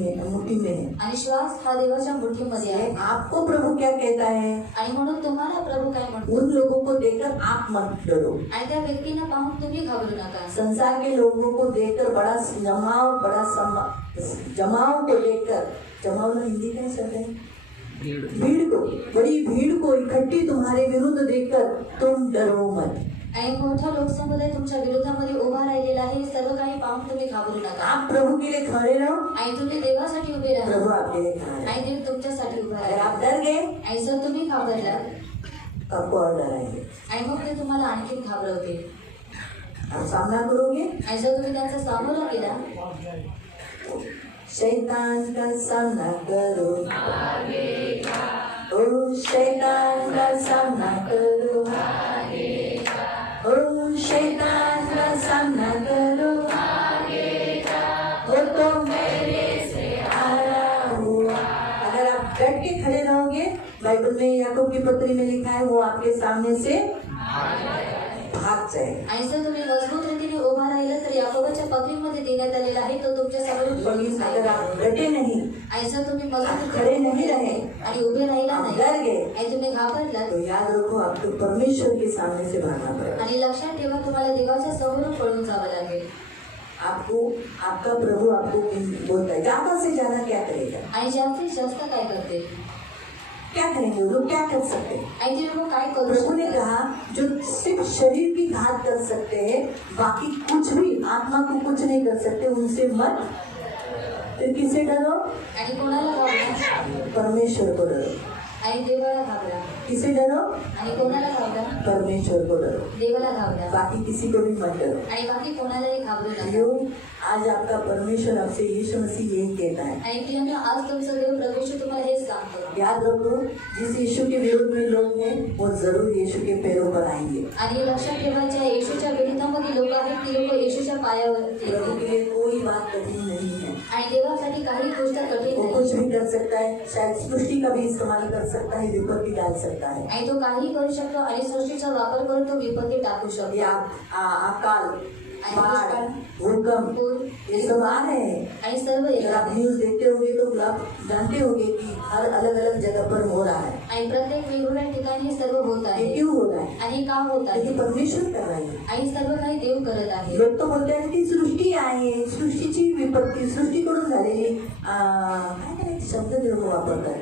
में है। आणि श्वास हा देवाच्या मुठीमध्ये आहे। आपको प्रभु क्या कहता है? आणि म्हणून तुम्हाला प्रभु काय म्हणतो? उन लोगों को देखकर आप मत डरो। आणि त्या व्यक्तींना पाहून तुम्ही घाबरू नका। संसार के लोगों को देखकर जमाव को देखकर, जमाव में हिंदी क्या शब्द है? भीड़ को, बड़ी भीड़ को इकट्ठी तुम्हारे विरुद्ध देखकर तुम डरो मत। आणि मोठा लोकसमुदाय तुमच्या विरोधामध्ये उभा राहिलेला आहे, सर्व काही पाहून तुम्ही घाबरू नका। आप प्रभु के लिए खड़े रहो, आणि तुम्ही देवासाठी उभे राहा प्रभु आपके लिए खड़ा है। आणि देव तुमच्यासाठी उभा अगर राहा। आप डर गए आणि जर तुम्ही घाबरलात आपको और डराएंगे। आणि मग ते तुम्हाला आणखी घाबरवतील। आप सामना करोगे, आणि जर तुम्ही त्यांचा सामोरा केला शैतान का सामना करो, ओ शैतान का सामना करो, ओ शैतान का सामना करो, बाइबल में याकूब की पत्री में लिखा है वो आपके सामने से भाग जाए. आणि जर तुम्ही मजबूत रीतीने उभा राहिला तर याकोबाच्या पत्रीमध्ये देण्यात आलेला आहे तो तुमच्या समोरून पडून अगर जाईल. आप डटे नहीं, आणि जर तुम्ही मजबूत खड़े नहीं रहे, आणि उभे राहिला आप नाही डर गए, आणि तुम्ही घाबरलात तो याद रखो आपको परमेश्वर के सामने से भागना पड़ेगा. आणि लक्षात ठेवा तुम्हाला देवाच्या समोरून पळून जावं लागेल. आपको आपका प्रभु आपको बोलता है ज्यादा से ज्यादा क्या करेगा, आणि जास्तीत जास्त काय करते क्या करेंगे वो लोग, क्या कर सकते हैं. आणि ते लोक काय करू प्रभु ने शकतात. कहा जो सिर्फ शरीर की घात कर सकते हैं, बाकी कुछ भी आत्मा को कुछ नहीं कर सकते, उनसे मत. फिर किसे डरो, आणि कोणाला घाबरा, परमेश्वर को डरो. आणि देवाला घाबरा. किसे डरो, आणि कोणाला घाबरा, परमेश्वर को डरो. देवाला घाबरा. बाकी किसी को भी मत डरो. आणि बाकी कोणालाही घाबरू नका. क्यों? आज आपका परमेश्वर आपसे यीशु मसीह यही कहता है. आणि प्रियांनो, आज तुमचा देव प्रभू येशू तुम्हाला हेच सांगतो. याद रखो जिस यीशु के विरोध में लोग हैं वो जरूर यीशु के पैरों पर आएंगे. आणि लक्षात ठेवा ज्या येशूच्या विरोधामध्ये लोक आहेत ती लोक येशूच्या पायावरती प्रभु येतील. के लिए कोई बात कठिन नहीं है. आणि देवासाठी काही गोष्ट कठीण वो नाही. कुछ भी कर सकता है, शायद सृष्टि का भी इस्तेमाल कर सकता है, विपत्ति डाल सकता है. आणि तो काही करू शकतो आणि सृष्टीचा वापर करून तो विपत्ती टाकू शकतो. या अकाल, बाढ़, भूकंप, ये सब आ रहे हैं. आणि सर्व अगर येतात. आप न्यूज देखते होंगे तो आप जानते होंगे कि हर अलग अलग जगह पर हो रहा है. आणि प्रत्येक वेगवेगळ्या ठिकाणी हे सर्व होत ये आहे. क्यों हो रहा है? आणि का होत क्योंकि आहे. परमेश्वर कर रहा है. आणि सर्व काही देव करत आहे. लोक तो बोलते आहेत की सृष्टी आहे, सृष्टीची विपत्ती, सृष्टीकडून झालेली काय करायचे शब्द लोक वापरतात,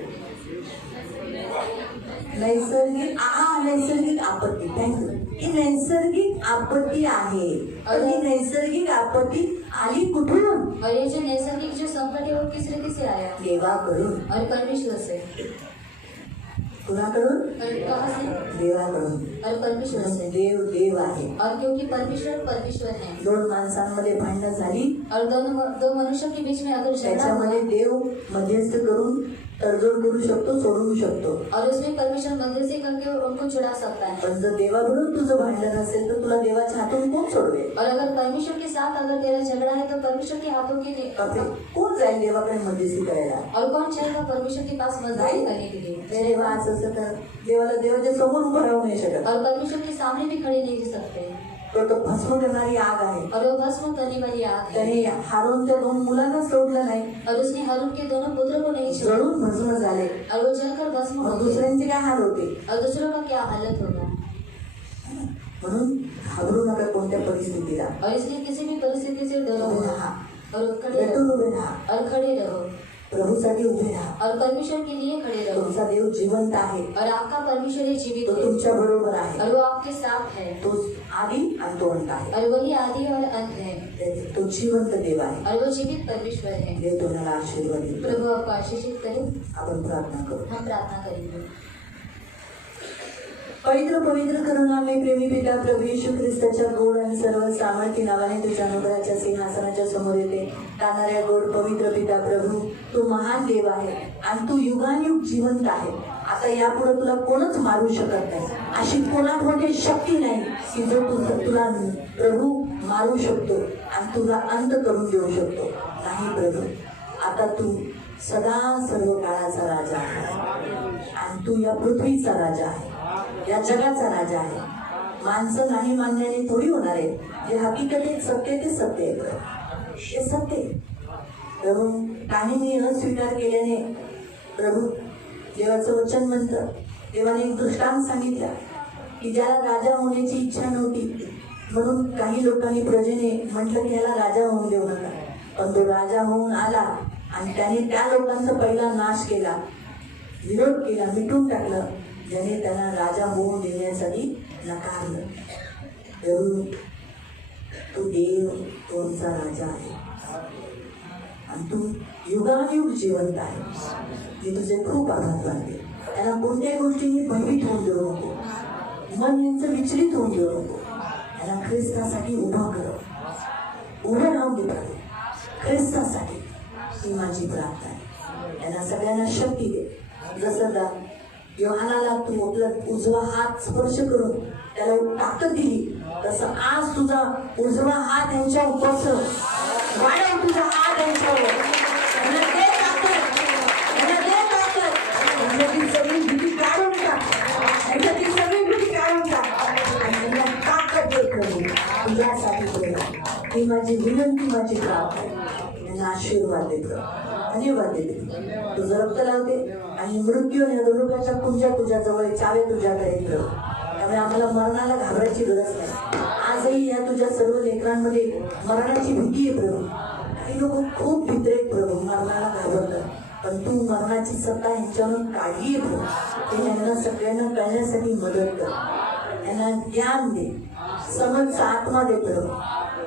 नैसर्गिक नैसर्गिक आपत्ती. थँक्यू. ही नैसर्गिक आपत्ती आहे. पण ही नैसर्गिक आपत्ती आली कुठून? और ये जो नैसर्गिक जो संकट है वो किस रीति से आया. देवाकडून. और परमेश्वर से. कुणाकडून? और कहाँ से. देवाकडून. और परमेश्वर से. देव देव आहे. और क्योंकि परमेश्वर परमेश्वर है. दोन माणसांमध्ये भांडणं झाली, और दो मनुष्यों के बीच में अगर झगड़ा हुआ त्याच्यामध्ये देव मध्यस्थ करून तडजोड करू शकतो, सोडवू शकतो. और उसमें परमेश्वर मध्यस्थी करके उनको छुड़ा सकता है. पण जर देवाकडून तुझं भांडण असेल तर तुला देवाच्या हातून कोण सोडवेल? और अगर परमेश्वर के साथ अगर तेरा झगड़ा है तो परमेश्वर के हाथों के लिए कोण जाईल देवाकडे मध्यस्थी करायला? और कौन चाहेगा परमेश्वर के पास मदद करने के लिए. देवा असं तर देवाला देवाच्या समोर उभं राहू नाही शकत. और परमेश्वर के सामने भी खड़े नहीं रह सकते. तो भस्म करणारी आग आहे. और वो भस्म करने वाली आग है. त्याने हारूनच्या दोन मुलांना सोडलं नाही, और उसने हारून के दोनों पुत्रों को नहीं छोड़ा. जळून भस्म झाले. और वो जलकर भस्म हो मग गए. दुसऱ्यांचे काय हाल होते? और दूसरों का क्या हालत होगा. म्हणून घाबरू नका कोणत्या परिस्थितीला. और इसलिए किसी भी परिस्थिति से डरो उभे मत. राहा, और खड़े पेटून रहो. उभे राहा, और खड़े रहो. प्रभूसाठी उभे राहा. और परमेश्वर के लिए खड़े रहो. तुमचा देव जिवंत आहे, और आपका परमेश्वर ही जीवित तो है. तुमच्या बरोबर आहे. और वो आपके साथ है. तो आदि आणि तो अंत आहे. और वही आदि और अंत है. तो जिवंत देव आहे. और वो जीवित परमेश्वर है. देव तुम्हाला आशीर्वाद देईल. प्रभु आपको आशीषित करे. आपण प्रार्थना करू. हम प्रार्थना करेंगे. पवित्र पवित्र करुणामय प्रेमी पिता प्रभू येशू ख्रिस्ताच्या गोड आणि सर्व सामर्थ्य नावाने तुझ्या अनुग्रहाच्या सिंहासनाच्या समोर येते. गाणाऱ्या गोड पवित्र पिता प्रभू, तू महान देव आहे आणि तू युगानुयुग जिवंत आहे. आता यापुढे तुला कोणच मारू शकत नाही. अशी कोणामध्ये शक्ती नाही की जो तुला प्रभू मारू शकतो आणि तुला अंत करून देऊ शकतो. नाही प्रभू, आता तू सदा सर्व काळाचा राजा आहे आणि तू या पृथ्वीचा राजा आहे, या जगाचा राजा आहे. माणसं नाही मानण्याने थोडी होणार आहे. जे हकीकतेत सत्य ते सत्य आहे. हे सत्य आहे प्रभू. काहींनी अस्वीकार केल्याने प्रभू देवाचं वचन म्हणतं, देवाने एक दृष्टांत सांगितला की ज्याला राजा होण्याची इच्छा नव्हती म्हणून काही लोकांनी प्रजेने म्हटलं की याला राजा होऊन देऊ नका. पण तो राजा होऊन आला आणि त्याने त्या लोकांचा पहिला नाश केला, विरोध केला, मिटून टाकलं, ज्याने त्यांना राजा होऊन देण्यासाठी नकारलं. प्रभू, तू देव, तू आमचा राजा आहे आणि तू युगानुयुग जिवंत आहे. मी तुझे खूप आभार मानते. त्यांना कोणत्याही गोष्टींनी भयभीत होऊन देऊ नको, मन यांचं विचलित होऊन देऊ नको. त्यांना ख्रिस्तासाठी उभं कर, उभं राहून दे प्रभू. ख्रिस्तासाठी ही माझी प्रार्थना आहे. त्यांना सगळ्यांना शक्ती दे. जसं योहानाला तू आपला उजवा हात स्पर्श करून त्याला ताकद दिली, तसं आज तुझा उजवा हात यांच्यावर पसरव, वाढव तुझा हात यांच्यावर. त्यांना दे ताकद, त्यांना दे ताकद. त्यांची सगळी भीती विनंती माझी प्रार्थना यांना आशीर्वाद देतो, धन्यवाद देते. तुझं रक्त लावते आणि मृत्यू आणि अधोलोकाच्या कुंजा तुझ्या जवळ चावे तुझ्याकडे येतो. त्यामुळे आम्हाला मरणाला घाबरायची गरज नाही. आजही या तुझ्या सर्व लेकरांमध्ये मरणाची भीती आहे प्रभू. काही लोक खूप भीत आहेत प्रभू, मरणाला घाबरतात, पण तू मरणाची सत्ता यांच्यावरून काढली आहे प्रभू. ते यांना सगळ्यांना कळण्यासाठी मदत कर, यांना ज्ञान दे, समजचा आत्मा दे प्रभू.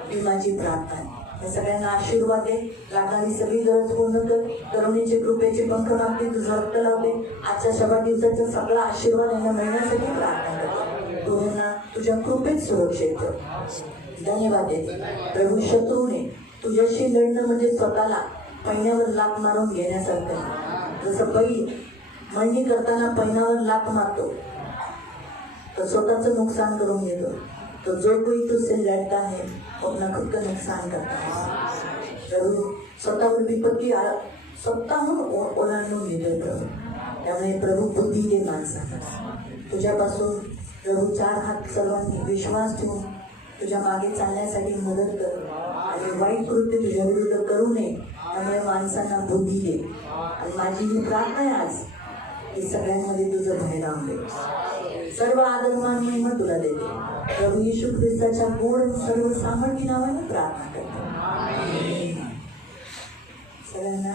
ही माझी प्रार्थना आहे. या सगळ्यांना आशीर्वाद दे, लागणारी सगळी गरज पूर्ण कर. करुणेचे कृपेचे पंख मागते, तुझं रक्त लावते. आजच्या शबा दिवसाचा सगळा आशीर्वाद यांना मिळण्यासाठी प्रार्थना करते. तू यांना तुझ्या कृपेत सुरक्षित ठेव. धन्यवाद देते प्रभू. शत्रूने तुझ्याशी लढणं म्हणजे स्वतःला पैण्यावर लाथ मारून घेण्यासारखं आहे. जसं बैल मळणी करताना पैनावर लाथ मारतो तो स्वतःचं नुकसान करून घेतो, तो जो कोई तुझसे लढता है अपना खुद का नुकसान करता है. प्रभू स्वतःवर विपत्ती स्वतःहून ओलांडून घेतोय प्रभू. त्यामुळे प्रभू बुद्धी दे माणसाला. तुझ्यापासून प्रभू 4 हात सर्वांनी विश्वास ठेवून तुझ्या मागे चालण्यासाठी मदत कर आणि वाईट कृत्य तुझ्या विरुद्ध करू नये. त्यामुळे माणसांना बुद्धी दे. आणि माझी ही प्रार्थना आहे आज की सगळ्यांमध्ये तुझं भय राहून दे. सर्व आदरमान महिमा तुला देते प्रभू येशू ख्रिस्ताच्या गोड आणि सर्व सामर्थ्य नावाने प्रार्थना करते. सगळ्यांना